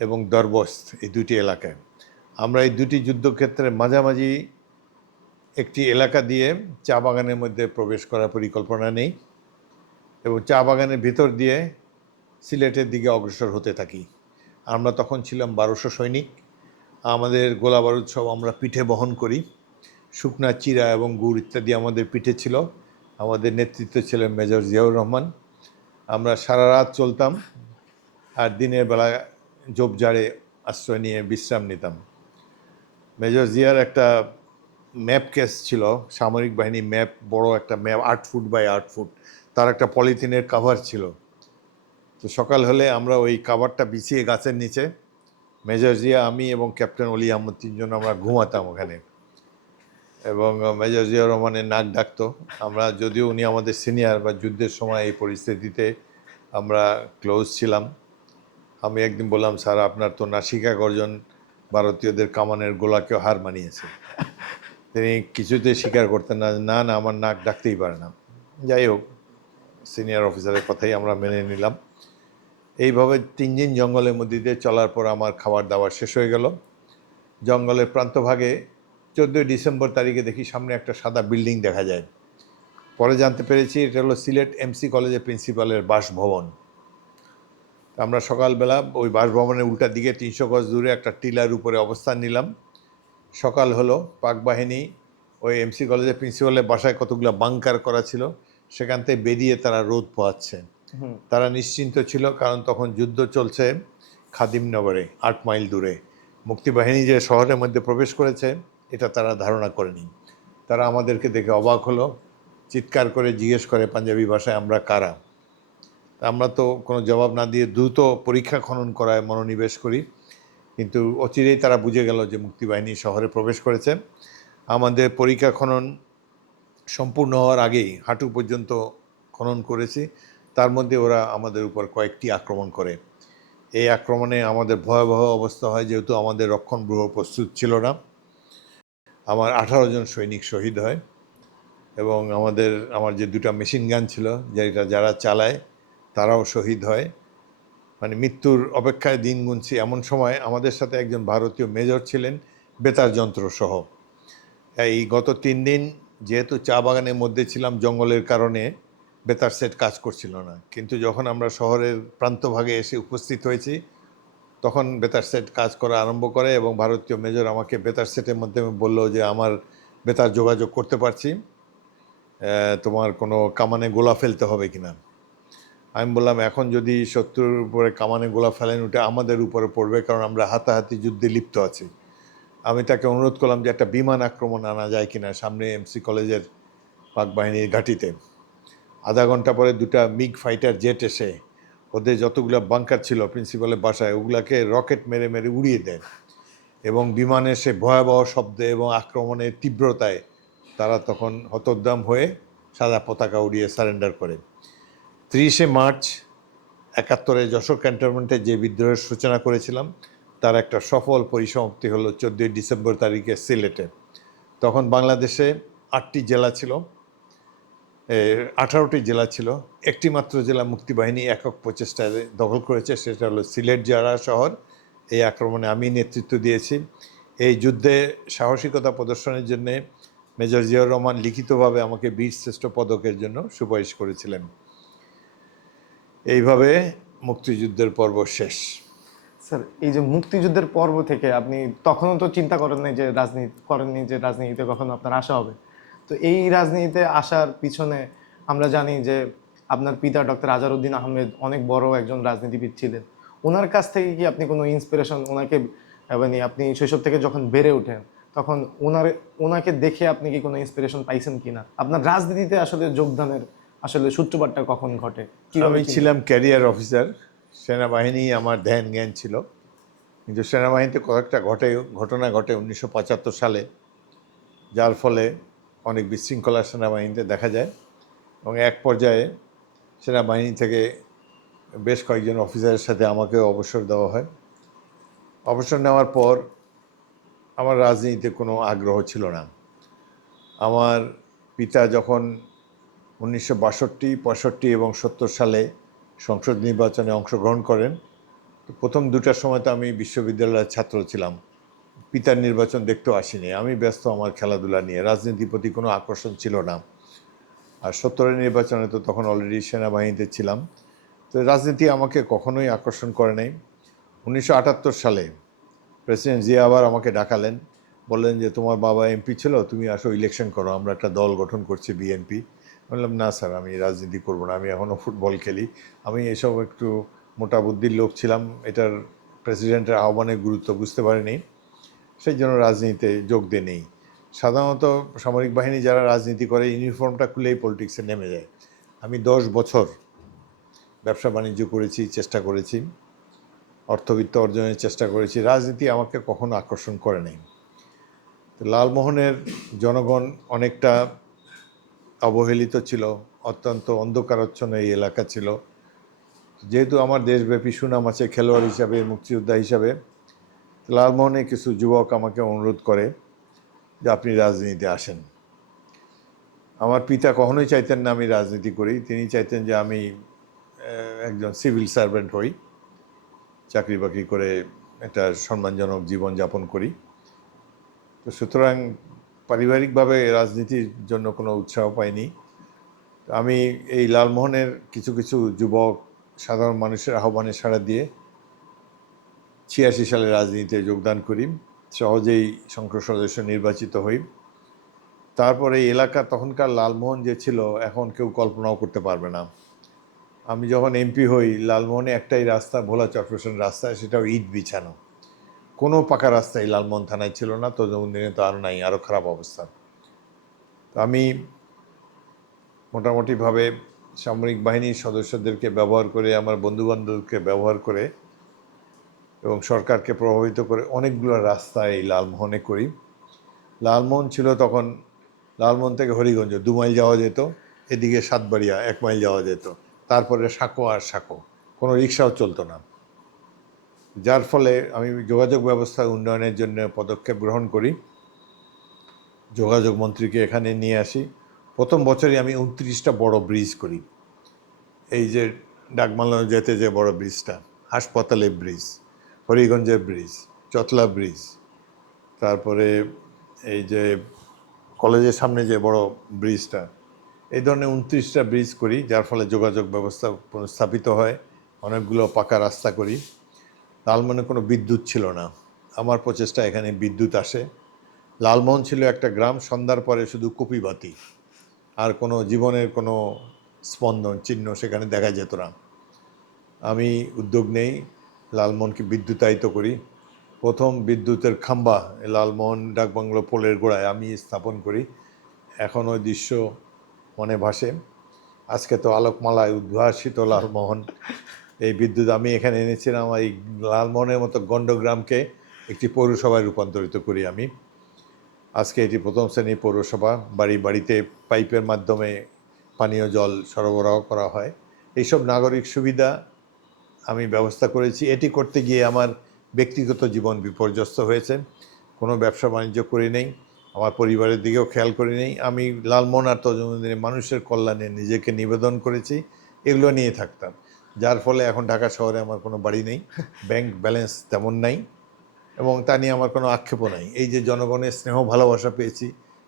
এবং দরবস্ত, এই দুটি এলাকায়। আমরা এই দুটি যুদ্ধক্ষেত্রের মাঝামাঝি একটি এলাকা দিয়ে চা বাগানের মধ্যে প্রবেশ করার পরিকল্পনা নেই এবং চা বাগানের ভিতর দিয়ে সিলেটের দিকে অগ্রসর হতে থাকি। আমরা তখন ছিলাম 1200 সৈনিক। আমাদের গোলা বারুদ সব আমরা পিঠে বহন করি, শুকনা চিরা এবং গুড় ইত্যাদি আমাদের পিঠে ছিল। আমাদের নেতৃত্ব ছিলেন মেজর জিয়াউর রহমান। আমরা সারা রাত চলতাম আর দিনের বেলা ঝোপঝাড়ে আশ্রয় নিয়ে বিশ্রাম নিতাম। মেজর জিয়ার একটা ম্যাপ কেস ছিল, সামরিক বাহিনী ম্যাপ, বড় একটা ম্যাপ, 8 ফুট বাই 8 ফুট, তার একটা পলিথিনের কাভার ছিল। তো সকাল হলে আমরা ওই কাভারটা বিছিয়ে গাছের নিচে মেজর জিয়া, আমি এবং ক্যাপ্টেন অলি আহমদ 3 জন আমরা ঘুমাতাম ওখানে। এবং মেজর জিয়া রহমানের নাক ডাকতো। আমরা, যদিও উনি আমাদের সিনিয়র, বা যুদ্ধের সময় এই পরিস্থিতিতে আমরা ক্লোজ ছিলাম। আমি একদিন বললাম, স্যার আপনার তো নাসিকা গর্জন ভারতীয়দের কামানের গোলাকেও হার মানিয়েছে। তিনি কিছুতেই স্বীকার করতেন না, না না আমার নাক ডাকতেই পারে না। যাই হোক, সিনিয়র অফিসারের কথাই আমরা মেনে নিলাম। এইভাবে 3 দিন জঙ্গলের মধ্যে দিয়ে চলার পর আমার খাবার দাবার শেষ হয়ে গেল। জঙ্গলের প্রান্তভাগে 14 ডিসেম্বর তারিখে দেখি সামনে একটা সাদা বিল্ডিং দেখা যায়। পরে জানতে পেরেছি এটা হলো সিলেট এমসি কলেজের প্রিন্সিপালের বাসভবন। আমরা সকালবেলা ওই বাসভবনের উল্টা দিকে 300 গজ দূরে একটা টিলার উপরে অবস্থান নিলাম। সকাল হলো, পাক বাহিনী ওই এমসি কলেজের প্রিন্সিপালের বাসায় কতগুলো বাংকার করা ছিল, সেখান থেকে বেরিয়ে তারা রোদ পোহাচ্ছে। তারা নিশ্চিন্ত ছিল, কারণ তখন যুদ্ধ চলছে খাদিমনগরে 8 মাইল দূরে। মুক্তিবাহিনী যে শহরের মধ্যে প্রবেশ করেছে এটা তারা ধারণা করেনি। তারা আমাদেরকে দেখে অবাক হলো, চিৎকার করে জিজ্ঞেস করে পাঞ্জাবি ভাষায় আমরা কারা। আমরা তো কোনো জবাব না দিয়ে দ্রুত পরীক্ষা খনন করায় মনোনিবেশ করি, কিন্তু অচিরেই তারা বুঝে গেল যে মুক্তিবাহিনী শহরে প্রবেশ করেছে। আমাদের পরীক্ষা খনন সম্পূর্ণ হওয়ার আগেই হাঁটু পর্যন্ত খনন করেছি। তার মধ্যে ওরা আমাদের উপর কয়েকটি আক্রমণ করে। এই আক্রমণে আমাদের ভয়াবহ অবস্থা হয়, যেহেতু আমাদের রক্ষণব্যূহ প্রস্তুত ছিল না। আমার 18 জন সৈনিক শহীদ হয় এবং আমার যে 2টা মেশিন গান ছিল, যারা চালায় তারাও শহীদ হয়। মানে মৃত্যুর অপেক্ষায় দিন গুনছি। এমন সময় আমাদের সাথে একজন ভারতীয় মেজর ছিলেন, বেতার যন্ত্র সহ। এই গত 3 দিন যেহেতু চা বাগানের মধ্যে ছিলাম, জঙ্গলের কারণে বেতার সেট কাজ করছিল না, কিন্তু যখন আমরা শহরের প্রান্তভাগে এসে উপস্থিত হয়েছি তখন বেতার সেট কাজ করা আরম্ভ করে এবং ভারতীয় মেজর আমাকে বেতার সেটের মাধ্যমে বলল যে আমার বেতার যোগাযোগ করতে পারছি, তোমার কোনো কামানে গোলা ফেলতে হবে কিনা। আমি বললাম এখন যদি শত্রুর উপরে কামানে গোলা ফেলেন ওটা আমাদের উপরে পড়বে, কারণ আমরা হাতাহাতি যুদ্ধে লিপ্ত আছি। আমি তাকে অনুরোধ করলাম যে একটা বিমান আক্রমণ আনা যায় কিনা সামনে এমসি কলেজের পাক বাহিনীর ঘাঁটিতে। আধা ঘন্টা পরে দুটা মিগ ফাইটার জেট এসে ওদের যতগুলো বাংকার ছিল প্রিন্সিপালের বাসায় ওগুলাকে রকেট মেরে মেরে উড়িয়ে দেয়, এবং বিমানে সে ভয়াবহ শব্দে এবং আক্রমণের তীব্রতায় তারা তখন হতোদ্যম হয়ে সাদা পতাকা উড়িয়ে সারেন্ডার করে। 30শে মার্চ 71-এ যশোর ক্যান্টনমেন্টে যে বিদ্রোহের সূচনা করেছিলাম তার একটা সফল পরিসমাপ্তি হলো 14 ডিসেম্বর তারিখে সিলেটে। তখন বাংলাদেশে 8টি জেলা ছিল, 18টি জেলা ছিল, একটি মাত্র জেলা মুক্তিবাহিনী একক প্রচেষ্টায় দখল করেছে, সেটা হলো সিলেট জেলা শহর। এই আক্রমণে আমি নেতৃত্ব দিয়েছি। এই যুদ্ধে সাহসিকতা প্রদর্শনের জন্য মেজর জিয়াউর রহমান লিখিতভাবে আমাকে বীরশ্রেষ্ঠ পদকের জন্য সুপারিশ করেছিলেন। এইভাবে মুক্তিযুদ্ধের পর্ব শেষ। স্যার, এই যে মুক্তিযুদ্ধের পর্ব থেকে আপনি তখনও তো চিন্তা করেননি যে রাজনীতিতে কখনো আপনার আসা হবে। তো এই রাজনীতিতে আসার পিছনে আমরা জানি যে আপনার পিতা ডক্টর আজহারউদ্দিন আহমেদ অনেক বড় একজন রাজনীতিবিদ ছিলেন। ওনার কাছ থেকে কি আপনি কোনো ইন্সপিরেশন মানে আপনি শৈশব থেকে যখন বেড়ে ওঠেন তখন ওনাকে দেখে আপনি কি কোনো ইন্সপিরেশন পাইছেন কিনা? আপনার রাজনীতিতে আসলে যোগদানের আসলে সূত্রপাতটা কখন ঘটে? আমি ছিলাম ক্যারিয়ার অফিসার, সেনাবাহিনী আমার ধ্যান জ্ঞান ছিল, কিন্তু সেনাবাহিনীতে কয়েকটা ঘটনা ঘটে 1975 সালে, যার ফলে অনেক বিশৃঙ্খলা সেনাবাহিনীতে দেখা যায়, এবং এক পর্যায়ে সেনাবাহিনী থেকে বেশ কয়েকজন অফিসারের সাথে আমাকেও অবসর দেওয়া হয়। অবসর নেওয়ার পর আমার রাজনীতিতে কোনো আগ্রহ ছিল না। আমার পিতা যখন 1962, 65 এবং 70 সালে সংসদ নির্বাচনে অংশগ্রহণ করেন, তো প্রথম দুটার সময় তো আমি বিশ্ববিদ্যালয়ের ছাত্র ছিলাম, পিতার নির্বাচন দেখতেও আসিনি। আমি ব্যস্ত আমার খেলাধুলা নিয়ে, রাজনীতির প্রতি কোনো আকর্ষণ ছিল না। আর 70-এর নির্বাচনে তো তখন অলরেডি সেনাবাহিনীতে ছিলাম, তো রাজনীতি আমাকে কখনোই আকর্ষণ করে নাই। 1978 সালে প্রেসিডেন্ট জিয়া আবার আমাকে ডাকালেন, বললেন যে তোমার বাবা এমপি ছিল, তুমি আসো ইলেকশন করো, আমরা একটা দল গঠন করছি বিএনপি। বললাম না স্যার, আমি রাজনীতি করব না, আমি এখনও ফুটবল খেলি। আমি এসব একটু মোটা বুদ্ধির লোক ছিলাম, এটার প্রেসিডেন্টের আহ্বানের গুরুত্ব বুঝতে পারিনি, সেই জন্য রাজনীতিতে যোগ দিয়ে নেই। সাধারণত সামরিক বাহিনী যারা রাজনীতি করে ইউনিফর্মটা খুলেই পলিটিক্সে নেমে যায়। আমি 10 বছর ব্যবসা বাণিজ্য করেছি, চেষ্টা করেছি, অর্থবিত্ত অর্জনের চেষ্টা করেছি, রাজনীতি আমাকে কখনো আকর্ষণ করে নাই। তো লালমোহনের জনগণ অনেকটা অবহেলিত ছিল, অত্যন্ত অন্ধকারাচ্ছন্ন এই এলাকা ছিল। যেহেতু আমার দেশব্যাপী সুনাম আছে খেলোয়াড় হিসাবে, মুক্তিযোদ্ধা হিসাবে, লালমোহনে কিছু যুবক আমাকে অনুরোধ করে যে আপনি রাজনীতিতে আসেন। আমার পিতা কখনোই চাইতেন না আমি রাজনীতি করি, তিনি চাইতেন যে আমি একজন সিভিল সার্ভেন্ট হই, চাকরি বাকরি করে একটা সম্মানজনক জীবনযাপন করি। তো সুতরাং পারিবারিকভাবে রাজনীতির জন্য কোনো উৎসাহ পাইনি। আমি এই লালমোহনের কিছু কিছু যুবক সাধারণ মানুষের আহ্বানে সাড়া দিয়ে 86 সালে রাজনীতিতে যোগদান করি, সহজেই সংসদ সদস্য নির্বাচিত হই। তারপরে এই এলাকা তখনকার লালমোহন যে ছিল এখন কেউ কল্পনাও করতে পারবে না। আমি যখন এমপি হই, লালমোহনে একটাই রাস্তা, ভোলা চট্টগ্রাম রাস্তা, সেটাও ইট বিছানো, কোনো পাকা রাস্তা এই লালমোহন থানায় ছিল না। তো দিনে তো আরও নাই, আরও খারাপ অবস্থা। তো আমি মোটামুটিভাবে সামরিক বাহিনীর সদস্যদেরকে ব্যবহার করে, আমার বন্ধুবান্ধবকে ব্যবহার করে এবং সরকারকে প্রভাবিত করে অনেকগুলো রাস্তা এই লালমোহনে করি। লালমোহন ছিল তখন, লালমোহন থেকে হরিগঞ্জ 2 মাইল যাওয়া যেত, এদিকে সাতবাড়িয়া 1 মাইল যাওয়া যেত, তারপরে সাঁকো আর সাঁকো, কোনো রিক্সাও চলতো না। যার ফলে আমি যোগাযোগ ব্যবস্থা উন্নয়নের জন্য পদক্ষেপ গ্রহণ করি, যোগাযোগ মন্ত্রীকে এখানে নিয়ে আসি। প্রথম বছরই আমি 29টা বড় ব্রিজ করি। এই যে ডাকমালানো যেতে যে বড় ব্রিজটা, হাসপাতালের ব্রিজ, হরিগঞ্জের ব্রিজ, চতলা ব্রিজ, তারপরে এই যে কলেজের সামনে যে বড় ব্রিজটা, এই ধরনের 29টা ব্রিজ করি, যার ফলে যোগাযোগ ব্যবস্থা পুনঃস্থাপিত হয়। অনেকগুলো পাকা রাস্তা করি। লালমোহনে কোনো বিদ্যুৎ ছিল না, আমার প্রচেষ্টা এখানে বিদ্যুৎ আসে। লালমোহন ছিল একটা গ্রাম, সন্ধ্যার পরে শুধু কপিবাতি, আর কোনো জীবনের কোনো স্পন্দন চিহ্ন সেখানে দেখা যেত না। আমি উদ্যোগ নেই, লালমোহনকে বিদ্যুতায়িত করি। প্রথম বিদ্যুতের খাম্বা লালমোহন ডাকবাংলো পোলের গোড়ায় আমি স্থাপন করি। এখন ওই দৃশ্য মনে ভাসে। আজকে তো আলোকমালায় উদ্ভাসিত লালমোহন। এই বিদ্যুৎ আমি এখানে এনেছিলাম, এই লালমোহনের মতো গণ্ডগ্রামকে একটি পৌরসভায় রূপান্তরিত করি আমি। আজকে এটি প্রথম শ্রেণীর পৌরসভা, বাড়ি বাড়িতে পাইপের মাধ্যমে পানীয় জল সরবরাহ করা হয়। এইসব নাগরিক সুবিধা আমি ব্যবস্থা করেছি। এটি করতে গিয়ে আমার ব্যক্তিগত জীবন বিপর্যস্ত হয়েছে। কোনো ব্যবসা বাণিজ্য করি নেই, আমার পরিবারের দিকেও খেয়াল করি নেই। আমি লালমোহন আর তজুমুদ্দিনের মানুষের কল্যাণে নিজেকে নিবেদন করেছি, এগুলো নিয়ে থাকতাম। যার ফলে এখন ঢাকা শহরে আমার কোনো বাড়ি নেই, ব্যাংক ব্যালেন্স তেমন নাই, এবং তা নিয়ে আমার কোনো আক্ষেপও নাই। এই যে জনগণের স্নেহ ভালোবাসা পেয়েছি,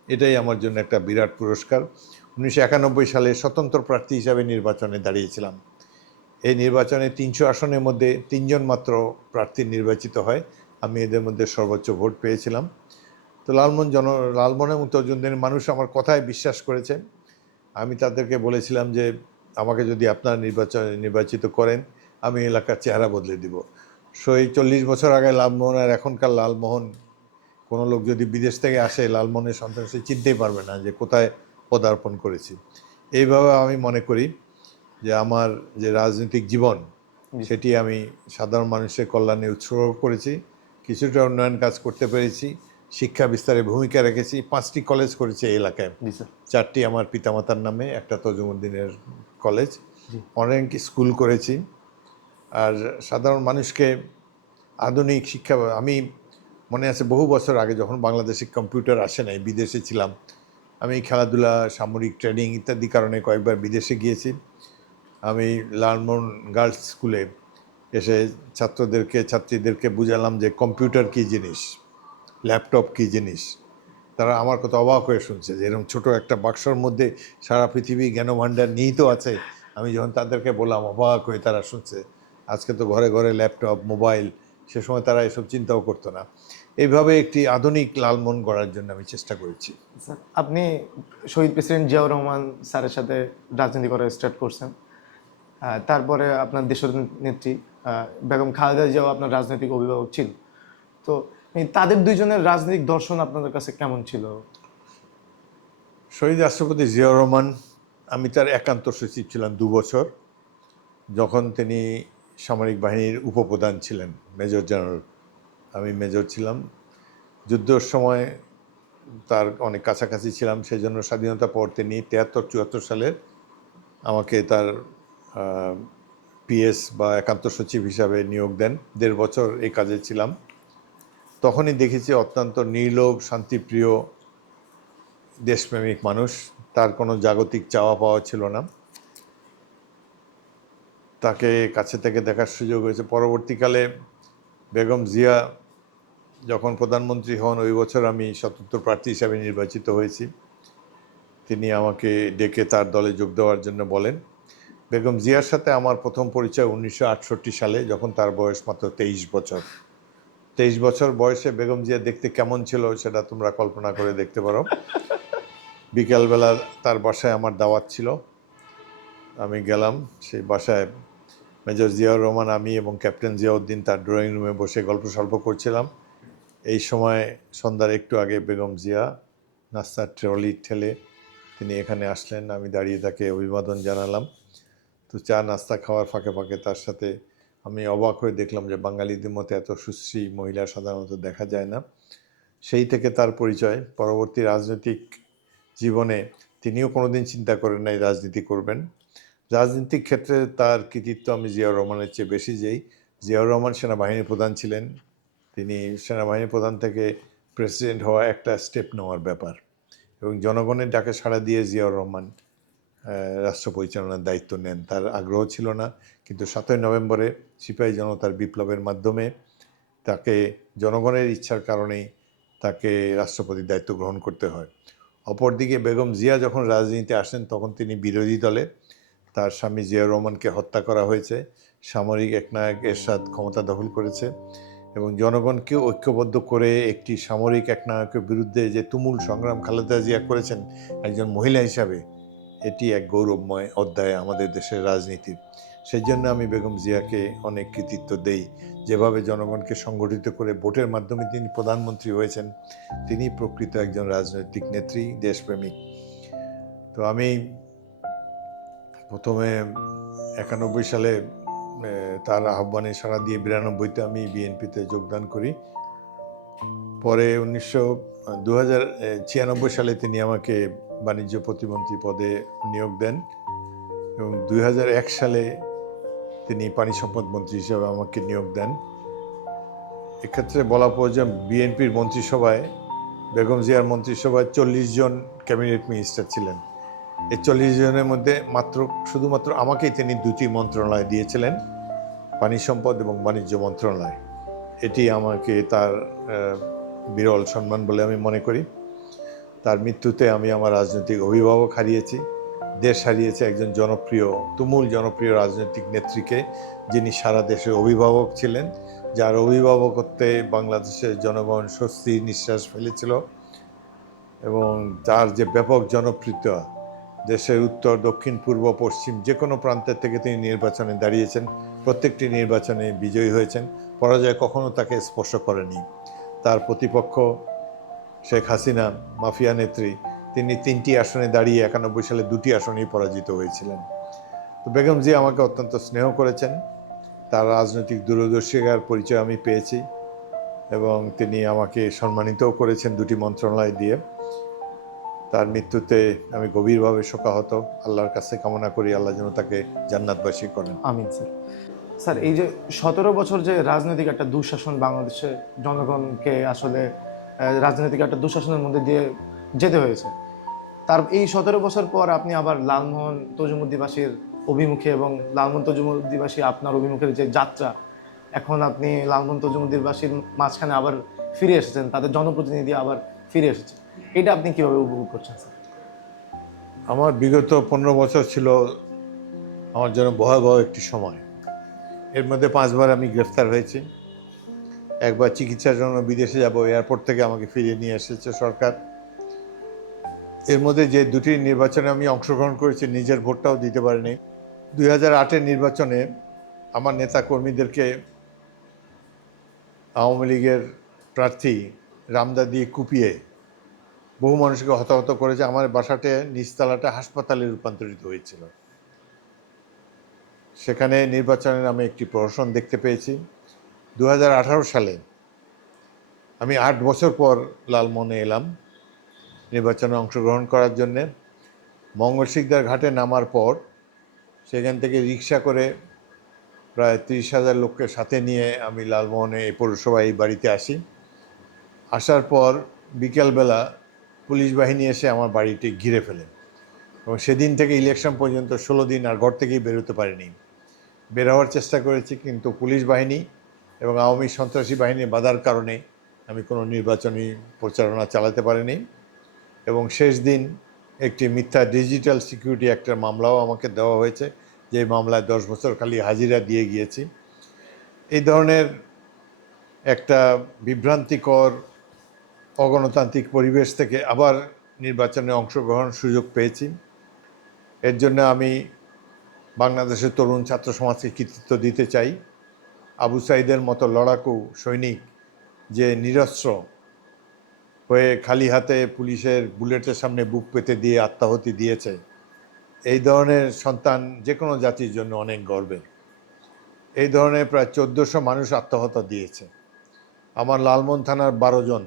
এটাই আমার জন্য একটা বিরাট পুরস্কার। 1991 সালে স্বতন্ত্র প্রার্থী হিসাবে নির্বাচনে দাঁড়িয়েছিলাম। এই নির্বাচনে 300 আসনের মধ্যে 3 জন মাত্র প্রার্থী নির্বাচিত হয়। আমি এদের মধ্যে সর্বোচ্চ ভোট পেয়েছিলাম। তো লালমোহন এবং তজুমুদ্দিনের মানুষ আমার কথায় বিশ্বাস করেছে। আমি তাদেরকে বলেছিলাম যে আমাকে যদি আপনারা নির্বাচিত করেন, আমি এলাকার চেহারা বদলে দিব। এই 40 বছর আগে লালমোহন আর এখনকার লালমোহন, কোনো লোক যদি বিদেশ থেকে আসে লালমোহনের সন্তান, সে চিনতেই পারবে না যে কোথায় পদার্পণ করেছি। এইভাবে আমি মনে করি যে আমার যে রাজনৈতিক জীবন, সেটি আমি সাধারণ মানুষের কল্যাণে উৎসর্গ করেছি। কিছুটা উন্নয়ন কাজ করতে পেরেছি, শিক্ষা বিস্তারে ভূমিকা রেখেছি। 5টি কলেজ করেছি এই এলাকায়। 4টি আমার পিতামাতার নামে, একটা তজুমুদ্দিনের কলেজ। অনেক স্কুল করেছি। আর সাধারণ মানুষকে আধুনিক শিক্ষা, আমি মনে আছে বহু বছর আগে যখন বাংলাদেশে কম্পিউটার আসে নাই, বিদেশে ছিলাম আমি, খেলাধুলা, সামরিক ট্রেনিং ইত্যাদি কারণে কয়েকবার বিদেশে গিয়েছি। আমি লালমোহন গার্লস স্কুলে এসে ছাত্রীদেরকে বুঝালাম যে কম্পিউটার কী জিনিস, ল্যাপটপ কী জিনিস। তারা আমার কথা অবাক হয়ে শুনছে যে এরকম ছোট একটা বাক্সর মধ্যে সারা পৃথিবী জ্ঞানভাণ্ডার নিহিত আছে। আমি যখন তাদেরকে বললাম, অবাক হয়ে তারা শুনছে। আজকে তো ঘরে ঘরে ল্যাপটপ, মোবাইল, সে সময় তারা এসব চিন্তাও করতো না। এইভাবে একটি আধুনিক লালমোহন গড়ার জন্য আমি চেষ্টা করেছি। স্যার, আপনি শহীদ প্রেসিডেন্ট জিয়াউর রহমান স্যারের সাথে রাজনীতি করা স্টার্ট করছেন। তারপরে আপনার দেশের নেত্রী বেগম খালেদা জিয়াও আপনার রাজনৈতিক অভিভাবক ছিল। তো তাদের দুইজনের রাজনৈতিক দর্শন আপনাদের কাছে কেমন ছিল? শহীদ রাষ্ট্রপতি জিয়াউর রহমান, আমি তার একান্ত সচিব ছিলাম 2 বছর, যখন তিনি সামরিক বাহিনীর উপপ্রধান ছিলেন, মেজর জেনারেল। আমি মেজর ছিলাম। যুদ্ধের সময় তার অনেক কাছাকাছি ছিলাম, সেই জন্য স্বাধীনতা পর তিনি 73-74 সালে আমাকে তার পিএস বা একান্ত সচিব হিসাবে নিয়োগ দেন। 1.5 বছর এই কাজে ছিলাম। তখনই দেখেছি অত্যন্ত নির্লোভ, শান্তিপ্রিয়, দেশপ্রেমিক মানুষ। তার কোনো জাগতিক চাওয়া পাওয়া ছিল না। তাকে কাছে থেকে দেখার সুযোগ হয়েছে। পরবর্তীকালে বেগম জিয়া যখন প্রধানমন্ত্রী হন, ওই বছর আমি স্বতন্ত্র প্রার্থী হিসাবে নির্বাচিত হয়েছি। তিনি আমাকে ডেকে তার দলে যোগ দেওয়ার জন্য বলেন। বেগম জিয়ার সাথে আমার প্রথম পরিচয় 1968 সালে, যখন তার বয়স মাত্র 23 বছর। 23 বছর বয়সে বেগম জিয়া দেখতে কেমন ছিল সেটা তোমরা কল্পনা করে দেখতে পারো। বিকালবেলা তার বাসায় আমার দাওয়াত ছিল, আমি গেলাম। সেই বাসায় মেজর জিয়াউর রহমান, আমি এবং ক্যাপ্টেন জিয়াউদ্দিন তার ড্রয়িং রুমে বসে গল্প সল্প করছিলাম। এই সময় সন্ধ্যার একটু আগে বেগম জিয়া নাস্তার ট্রলি ঠেলে তিনি এখানে আসলেন। আমি দাঁড়িয়ে তাকে অভিবাদন জানালাম। তো চা নাস্তা খাওয়ার ফাঁকে ফাঁকে তার সাথে আমি অবাক হয়ে দেখলাম যে বাঙালিদের মতো এত সুশ্রী মহিলা সাধারণত দেখা যায় না। সেই থেকে তার পরিচয়। পরবর্তী রাজনৈতিক জীবনে তিনিও কোনোদিন চিন্তা করেন নাই রাজনীতি করবেন। রাজনৈতিক ক্ষেত্রে তার কৃতিত্ব আমি জিয়াউর রহমানের চেয়ে বেশি যাই। জিয়াউর রহমান সেনাবাহিনীর প্রধান ছিলেন। তিনি সেনাবাহিনী প্রধান থেকে প্রেসিডেন্ট হওয়া একটা স্টেপ নেওয়ার ব্যাপার, এবং জনগণের ডাকে সাড়া দিয়ে জিয়াউর রহমান রাষ্ট্র পরিচালনার দায়িত্ব নেন। তার আগ্রহ ছিল না, কিন্তু 7ই নভেম্বরে সিপাহী জনতার বিপ্লবের মাধ্যমে তাকে জনগণের ইচ্ছার কারণেই তাকে রাষ্ট্রপতির দায়িত্ব গ্রহণ করতে হয়। অপরদিকে বেগম জিয়া যখন রাজনীতিতে আসেন, তখন তিনি বিরোধী দলে। তার স্বামী জিয়াউর রহমানকে হত্যা করা হয়েছে, সামরিক একনায়ক এরশাদ ক্ষমতা দখল করেছে, এবং জনগণকে ঐক্যবদ্ধ করে একটি সামরিক একনায়কের বিরুদ্ধে যে তুমুল সংগ্রাম খালেদা জিয়া করেছেন একজন মহিলা হিসাবে, এটি এক গৌরবময় অধ্যায় আমাদের দেশের রাজনীতির। সেই জন্য আমি বেগম জিয়াকে অনেক কৃতিত্ব দেই। যেভাবে জনগণকে সংগঠিত করে ভোটের মাধ্যমে তিনি প্রধানমন্ত্রী হয়েছেন, তিনি প্রকৃত একজন রাজনৈতিক নেত্রী, দেশপ্রেমিক। তো আমি প্রথমে 91 সালে তার আহ্বানে সাড়া দিয়ে 92-তে আমি বিএনপিতে যোগদান করি। পরে 2096 সালে তিনি আমাকে বাণিজ্য প্রতিমন্ত্রী পদে নিয়োগ দেন এবং 2001 সালে তিনি পানি সম্পদ মন্ত্রী হিসেবে আমাকে নিয়োগ দেন। এক্ষেত্রে বলা প্রয়োজন, বিএনপির মন্ত্রিসভায়, বেগম জিয়ার মন্ত্রিসভায় 40 জন ক্যাবিনেট মিনিস্টার ছিলেন। এই 40 জনের মধ্যে শুধুমাত্র আমাকেই তিনি 2টি মন্ত্রণালয় দিয়েছিলেন, পানি সম্পদ এবং বাণিজ্য মন্ত্রণালয়। এটি আমাকে তার বিরল সম্মান বলে আমি মনে করি। তার মৃত্যুতে আমি আমার রাজনৈতিক অভিভাবক হারিয়েছি, দেশ হারিয়েছে একজন তুমুল জনপ্রিয় রাজনৈতিক নেত্রীকে, যিনি সারা দেশের অভিভাবক ছিলেন, যার অভিভাবকত্বে বাংলাদেশের জনগণ স্বস্তির নিঃশ্বাস ফেলেছিল এবং তার যে ব্যাপক জনপ্রিয়তা, দেশের উত্তর, দক্ষিণ, পূর্ব, পশ্চিম যে কোনো প্রান্তের থেকে তিনি নির্বাচনে দাঁড়িয়েছেন, প্রত্যেকটি নির্বাচনে বিজয়ী হয়েছেন, পরাজয় কখনো তাকে স্পর্শ করেনি। তার প্রতিপক্ষ শেখ হাসিনা, মাফিয়া নেত্রী, তিনি 3টি আসনে দাঁড়িয়ে 91 সালে 2টি আসনেই পরাজিত হয়েছিলেন। তো বেগম জিয়া আমাকে অত্যন্ত স্নেহ করেছেন, তার রাজনৈতিক দূরদর্শিতার পরিচয় আমি পেয়েছি এবং তিনি আমাকে সম্মানিতও করেছেন 2টি মন্ত্রণালয় দিয়ে। তার মৃত্যুতে আমি গভীরভাবে শোকাহত। আল্লাহর কাছে কামনা করি আল্লাহ যেন তাকে জান্নাতবাসী করেন। আমিন স্যার। স্যার, এই যে 17 বছর যে রাজনৈতিক একটা দুঃশাসন বাংলাদেশের জনগণকে আসলে রাজনৈতিক একটা দুঃশাসনের মধ্যে দিয়ে যেতে হয়েছে, তার এই 17 বছর পর আপনি আবার লালমোহন তজুমুদ্দিবাসীর অভিমুখে এবং লালমোহন তজুমুদ্দিবাসী আপনার অভিমুখের যে যাত্রা, এখন আপনি লালমোহন তজুমুদ্দিবাসীর মাঝখানে আবার ফিরে এসেছেন, তাদের জনপ্রতিনিধি আবার ফিরে এসেছে, এটা আপনি কিভাবে উপভোগ করছেন স্যার? আমার বিগত 15 বছর ছিল আমার জন্য ভয়াবহ একটি সময়। এর মধ্যে 5 বার আমি গ্রেফতার হয়েছি। একবার চিকিৎসার জন্য বিদেশে যাব, এয়ারপোর্ট থেকে আমাকে ফিরিয়ে নিয়ে এসেছে সরকার। এর মধ্যে যে 2টি নির্বাচনে আমি অংশগ্রহণ করেছি, নিজের ভোটটাও দিতে পারিনি। 2008-এর নির্বাচনে আমার নেতা কর্মীদেরকে আওয়ামী লীগের প্রার্থী রামদা দিয়ে কুপিয়ে বহু মানুষকে হতাহত করেছে। আমার বাসাতে নিচতলাটা হাসপাতালে রূপান্তরিত হয়েছিল। সেখানে নির্বাচনের আমি একটি প্রহসন দেখতে পেয়েছি। 2018 সালে আমি 8 বছর পর লালমোহনে এলাম নির্বাচনে অংশগ্রহণ করার জন্যে। মঙ্গলসিকদার ঘাটে নামার পর সেখান থেকে রিক্সা করে প্রায় 30,000 লোককে সাথে নিয়ে আমি লালমোহনে এই পৌরসভায় এই বাড়িতে আসি। আসার পর বিকেলবেলা পুলিশ বাহিনী এসে আমার বাড়িটি ঘিরে ফেলে এবং সেদিন থেকে ইলেকশন পর্যন্ত 16 দিন আর ঘর থেকেই বেরোতে পারিনি। বের হওয়ার চেষ্টা করেছি, কিন্তু পুলিশ বাহিনী এবং আওয়ামী সন্ত্রাসী বাহিনীর বাধার কারণে আমি কোনো নির্বাচনী প্রচারণা চালাতে পারিনি। এবং শেষ দিন একটি মিথ্যা ডিজিটাল সিকিউরিটি অ্যাক্টের মামলাও আমাকে দেওয়া হয়েছে, যে মামলায় 10 বছর খালি হাজিরা দিয়ে গিয়েছি। এই ধরনের একটা বিভ্রান্তিকর অগণতান্ত্রিক পরিবেশ থেকে আবার নির্বাচনে অংশগ্রহণের সুযোগ পেয়েছি। এর জন্য আমি বাংলাদেশের তরুণ ছাত্র সমাজকে কৃতিত্ব দিতে চাই। আবু সাইদের মতো লড়াকু সৈনিক যে নিরস্ত্র হয়ে খালি হাতে পুলিশের বুলেটের সামনে বুক পেতে দিয়ে আত্মাহুতি দিয়েছে, এই ধরনের সন্তান যে কোনো জাতির জন্য অনেক গর্বের। এই ধরনের প্রায় 1400 মানুষ আত্মহত্যা দিয়েছে। আমার লালমোহন থানার 12 জন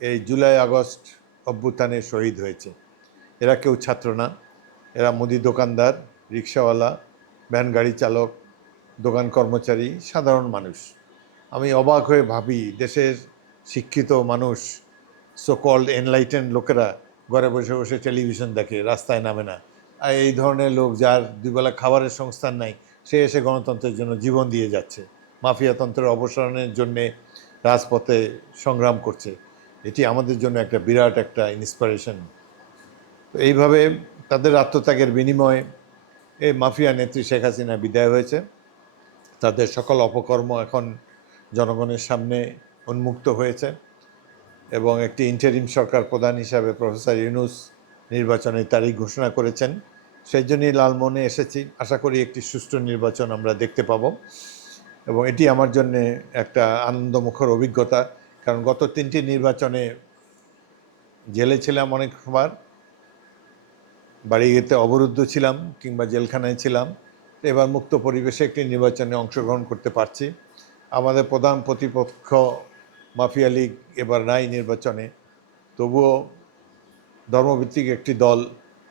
এই জুলাই আগস্ট অভ্যুত্থানে শহীদ হয়েছে। এরা কেউ ছাত্র না, এরা মুদি দোকানদার, রিক্সাওয়ালা, ভ্যান গাড়ি চালক, দোকান কর্মচারী, সাধারণ মানুষ। আমি অবাক হয়ে ভাবি, দেশের শিক্ষিত মানুষ, সো কল্ড এনলাইটেন লোকেরা ঘরে বসে বসে টেলিভিশন দেখে, রাস্তায় নামে না। আর এই ধরনের লোক, যার দুবেলা খাবারের সংস্থান নাই, সে এসে গণতন্ত্রের জন্য জীবন দিয়ে যাচ্ছে, মাফিয়াতন্ত্রের অবসানের জন্যে রাজপথে সংগ্রাম করছে। এটি আমাদের জন্য একটা বিরাট একটা ইন্সপিরেশন। তো এইভাবে তাদের আত্মত্যাগের বিনিময়ে এই মাফিয়া নেত্রী শেখ হাসিনা বিদায় হয়েছে। তাদের সকল অপকর্ম এখন জনগণের সামনে উন্মুক্ত হয়েছে এবং একটি ইন্টারিম সরকার প্রধান হিসাবে প্রফেসর ইউনূস নির্বাচনের তারিখ ঘোষণা করেছেন সেই জন্যই লালমোহনে এসেছি। আশা করি একটি সুষ্ঠু নির্বাচন আমরা দেখতে পাবো এবং এটি আমার জন্য একটা আনন্দমুখর অভিজ্ঞতা। কারণ গত 3টি নির্বাচনে জেলে ছিলাম অনেকবার, বাড়িতে অবরুদ্ধ ছিলাম কিংবা জেলখানায় ছিলাম। এবার মুক্ত পরিবেশে একটি নির্বাচনে অংশগ্রহণ করতে পারছি। আমাদের প্রধান প্রতিপক্ষ মাফিয়া লীগ এবার নাই নির্বাচনে, তবুও ধর্মভিত্তিক একটি দল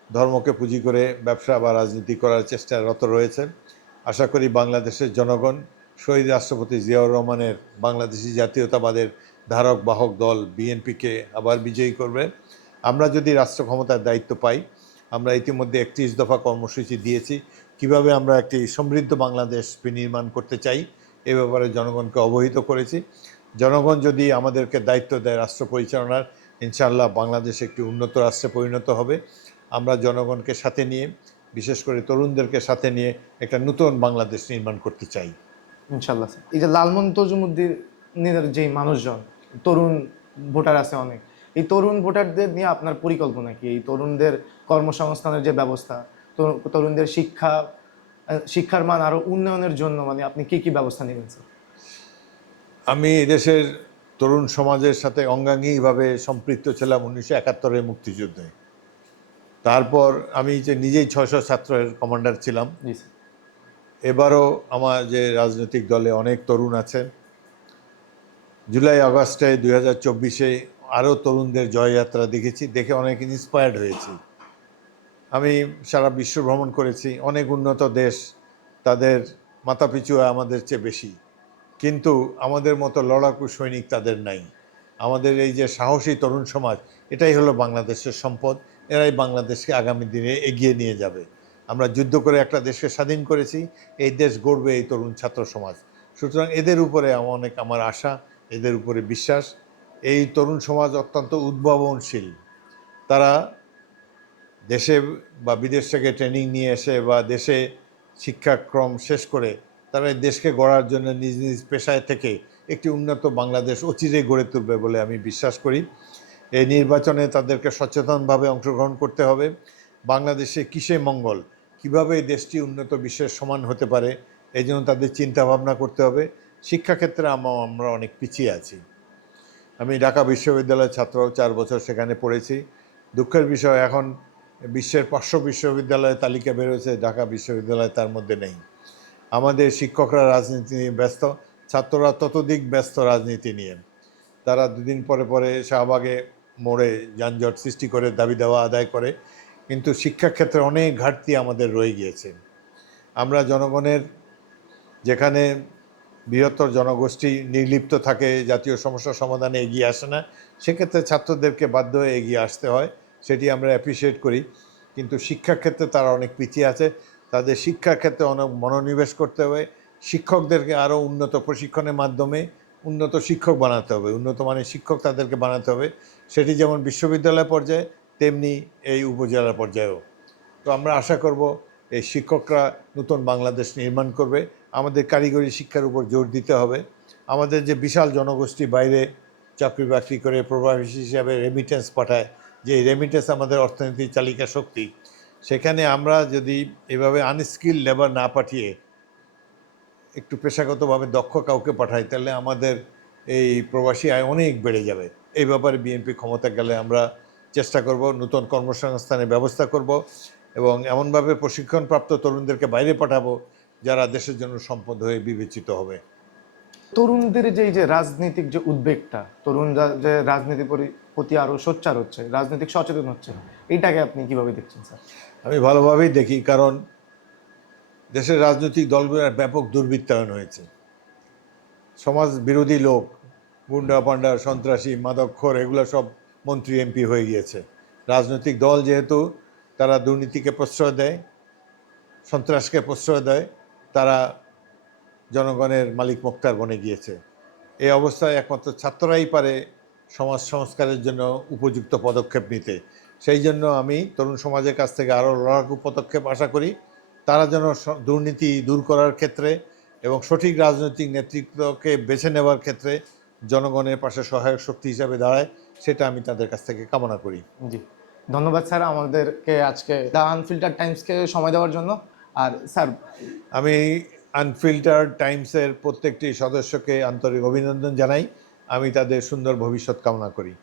ধর্মকে পুঁজি করে ব্যবসা বা রাজনীতি করার চেষ্টায় রত রয়েছে। আশা করি বাংলাদেশের জনগণ শহীদ রাষ্ট্রপতি জিয়াউর রহমানের বাংলাদেশি জাতীয়তাবাদের ধারক বাহক দল বিএনপিকে আবার বিজয়ী করবে। আমরা যদি রাষ্ট্র ক্ষমতার দায়িত্ব পাই, আমরা ইতিমধ্যে 31 দফা কর্মসূচি দিয়েছি কিভাবে আমরা একটি সমৃদ্ধ বাংলাদেশ বিনির্মাণ করতে চাই, এ ব্যাপারে জনগণকে অবহিত করেছি। জনগণ যদি আমাদেরকে দায়িত্ব দেয় রাষ্ট্র পরিচালনার, ইনশাআল্লাহ বাংলাদেশ একটি উন্নত রাষ্ট্রে পরিণত হবে। আমরা জনগণকে সাথে নিয়ে, বিশেষ করে তরুণদেরকে সাথে নিয়ে একটা নতুন বাংলাদেশ নির্মাণ করতে চাই ইনশাল্লাহ স্যার। এই যে লালমোহন তজুমুদ্দিনের যেই মানুষজন, তরুণ ভোটার আছে অনেক, এই তরুণ ভোটারদের নিয়ে আপনার পরিকল্পনা কি? এই তরুণদের কর্মসংস্থানের যে ব্যবস্থা, তরুণদের শিক্ষার মান আরো উন্নয়নের জন্য মানে আপনি কি কি ব্যবস্থা নেবেন স্যার? আমি এদেশের তরুণ সমাজের সাথে অঙ্গাঙ্গিভাবে সম্পৃক্ত ছিলাম 1971-এর মুক্তিযুদ্ধে। তারপর আমি যে নিজেই 600 ছাত্রের কমান্ডার ছিলাম। জি স্যার। এবারও আমার যে রাজনৈতিক দলে অনেক তরুণ আছে। জুলাই আগস্টে 2024-এ আরও তরুণদের জয়যাত্রা দেখেছি, দেখে অনেক ইন্সপায়ার্ড হয়েছি। আমি সারা বিশ্ব ভ্রমণ করেছি, অনেক উন্নত দেশ, তাদের মাথাপিছু আমাদের চেয়ে বেশি, কিন্তু আমাদের মতো লড়াকু সৈনিক তাদের নাই। আমাদের এই যে সাহসী তরুণ সমাজ, এটাই হলো বাংলাদেশের সম্পদ। এরাই বাংলাদেশকে আগামী দিনে এগিয়ে নিয়ে যাবে। আমরা যুদ্ধ করে একটা দেশকে স্বাধীন করেছি, এই দেশ গড়বে এই তরুণ ছাত্র সমাজ। সুতরাং এদের উপরে আমার আশা, এদের উপরে বিশ্বাস। এই তরুণ সমাজ অত্যন্ত উদ্ভাবনশীল। তারা দেশে বা বিদেশ থেকে ট্রেনিং নিয়ে এসে বা দেশে শিক্ষাক্রম শেষ করে তারা এই দেশকে গড়ার জন্য নিজ নিজ পেশায় থেকে একটি উন্নত বাংলাদেশ অচিরেই গড়ে তুলবে বলে আমি বিশ্বাস করি। এই নির্বাচনে তাদেরকে সচেতনভাবে অংশগ্রহণ করতে হবে। বাংলাদেশে কিসে মঙ্গল, কিভাবে এই দেশটি উন্নত বিশ্বের সমান হতে পারে, এই জন্য তাদের চিন্তা ভাবনা করতে হবে। শিক্ষাক্ষেত্রে আমরা অনেক পিছিয়ে আছি। আমি ঢাকা বিশ্ববিদ্যালয়ের ছাত্র, 4 বছর সেখানে পড়েছি। দুঃখের বিষয়, এখন বিশ্বের 500 বিশ্ববিদ্যালয়ের তালিকা বেরোচ্ছে, ঢাকা বিশ্ববিদ্যালয় তার মধ্যে নেই। আমাদের শিক্ষকরা রাজনীতি নিয়ে ব্যস্ত, ছাত্ররা ততোধিক ব্যস্ত রাজনীতি নিয়ে। তারা দুদিন পরে পরে শাহবাগে মোড়ে যানজট সৃষ্টি করে দাবি দেওয়া আদায় করে, কিন্তু শিক্ষাক্ষেত্রে অনেক ঘাটতি আমাদের রয়ে গিয়েছে। আমরা জনগণের, যেখানে বৃহত্তর জনগোষ্ঠী নির্লিপ্ত থাকে, জাতীয় সমস্যা সমাধানে এগিয়ে আসে না, সেক্ষেত্রে ছাত্রদেরকে বাধ্য হয়ে এগিয়ে আসতে হয়, সেটি আমরা অ্যাপ্রিসিয়েট করি। কিন্তু শিক্ষাক্ষেত্রে তারা অনেক পিছিয়ে আছে। তাদের শিক্ষাক্ষেত্রে অনেক মনোনিবেশ করতে হবে। শিক্ষকদেরকে আরও উন্নত প্রশিক্ষণের মাধ্যমে উন্নত শিক্ষক বানাতে হবে, উন্নত মানের শিক্ষক তাদেরকে বানাতে হবে। সেটি যেমন বিশ্ববিদ্যালয় পর্যায়ে, তেমনি এই উপজেলা পর্যায়েও। তো আমরা আশা করব এই শিক্ষকরা নতুন বাংলাদেশ নির্মাণ করবে। আমাদের কারিগরি শিক্ষার উপর জোর দিতে হবে। আমাদের যে বিশাল জনগোষ্ঠী বাইরে চাকরি বাকরি করে প্রবাসী হিসাবে রেমিটেন্স পাঠায়, যে রেমিটেন্স আমাদের অর্থনীতির চালিকা শক্তি, সেখানে আমরা যদি এভাবে আনস্কিল লেবার না পাঠিয়ে একটু পেশাগতভাবে দক্ষ কাউকে পাঠাই, তাহলে আমাদের এই প্রবাসী আয় অনেক বেড়ে যাবে। এই ব্যাপারে বিএনপি ক্ষমতা গেলে আমরা চেষ্টা করব, নতুন কর্মসংস্থানের ব্যবস্থা করব এবং এমনভাবে প্রশিক্ষণপ্রাপ্ত তরুণদেরকে বাইরে পাঠাবো যারা দেশের জন্য সম্পদ হয়ে বিবেচিত হবে। তরুণদের যে এই যে রাজনৈতিক যে উদ্বেগটা, তরুণরা যে রাজনীতির প্রতি আরো সোচ্চার হচ্ছে, রাজনৈতিক সচেতন হচ্ছে, এইটাকে আপনি কিভাবে দেখছেন স্যার? আমি ভালোভাবেই দেখি, কারণ দেশের রাজনৈতিক দলগুলোর ব্যাপক দুর্বৃত্তায়ন হয়েছে। সমাজ বিরোধী লোক, গুন্ডা পান্ডা, সন্ত্রাসী, মাদকখোর, এগুলো সব মন্ত্রী এমপি হয়ে গিয়েছে। রাজনৈতিক দল যেহেতু তারা দুর্নীতিকে প্রশ্রয় দেয়, সন্ত্রাসকে প্রশ্রয় দেয়, তারা জনগণের মালিক মোক্তার বনে গিয়েছে। এই অবস্থায় একমাত্র ছাত্ররাই পারে সমাজ সংস্কারের জন্য উপযুক্ত পদক্ষেপ নিতে। সেই জন্য আমি তরুণ সমাজের কাছ থেকে আরও লড়াকু পদক্ষেপ আশা করি। তারা যেন দুর্নীতি দূর করার ক্ষেত্রে এবং সঠিক রাজনৈতিক নেতৃত্বকে বেছে নেওয়ার ক্ষেত্রে জনগণের পাশে সহায়ক শক্তি হিসাবে দাঁড়ায়, সেটা আমি তাদের কাছ থেকে কামনা করি। জি ধন্যবাদ স্যার আমাদেরকে আজকে দ্য আনফিল্টার টাইমসকে সময় দেওয়ার জন্য। আর স্যার আমি আনফিল্টার টাইমসের প্রত্যেকটি সদস্যকে আন্তরিক অভিনন্দন জানাই। আমি তাদের সুন্দর ভবিষ্যৎ কামনা করি।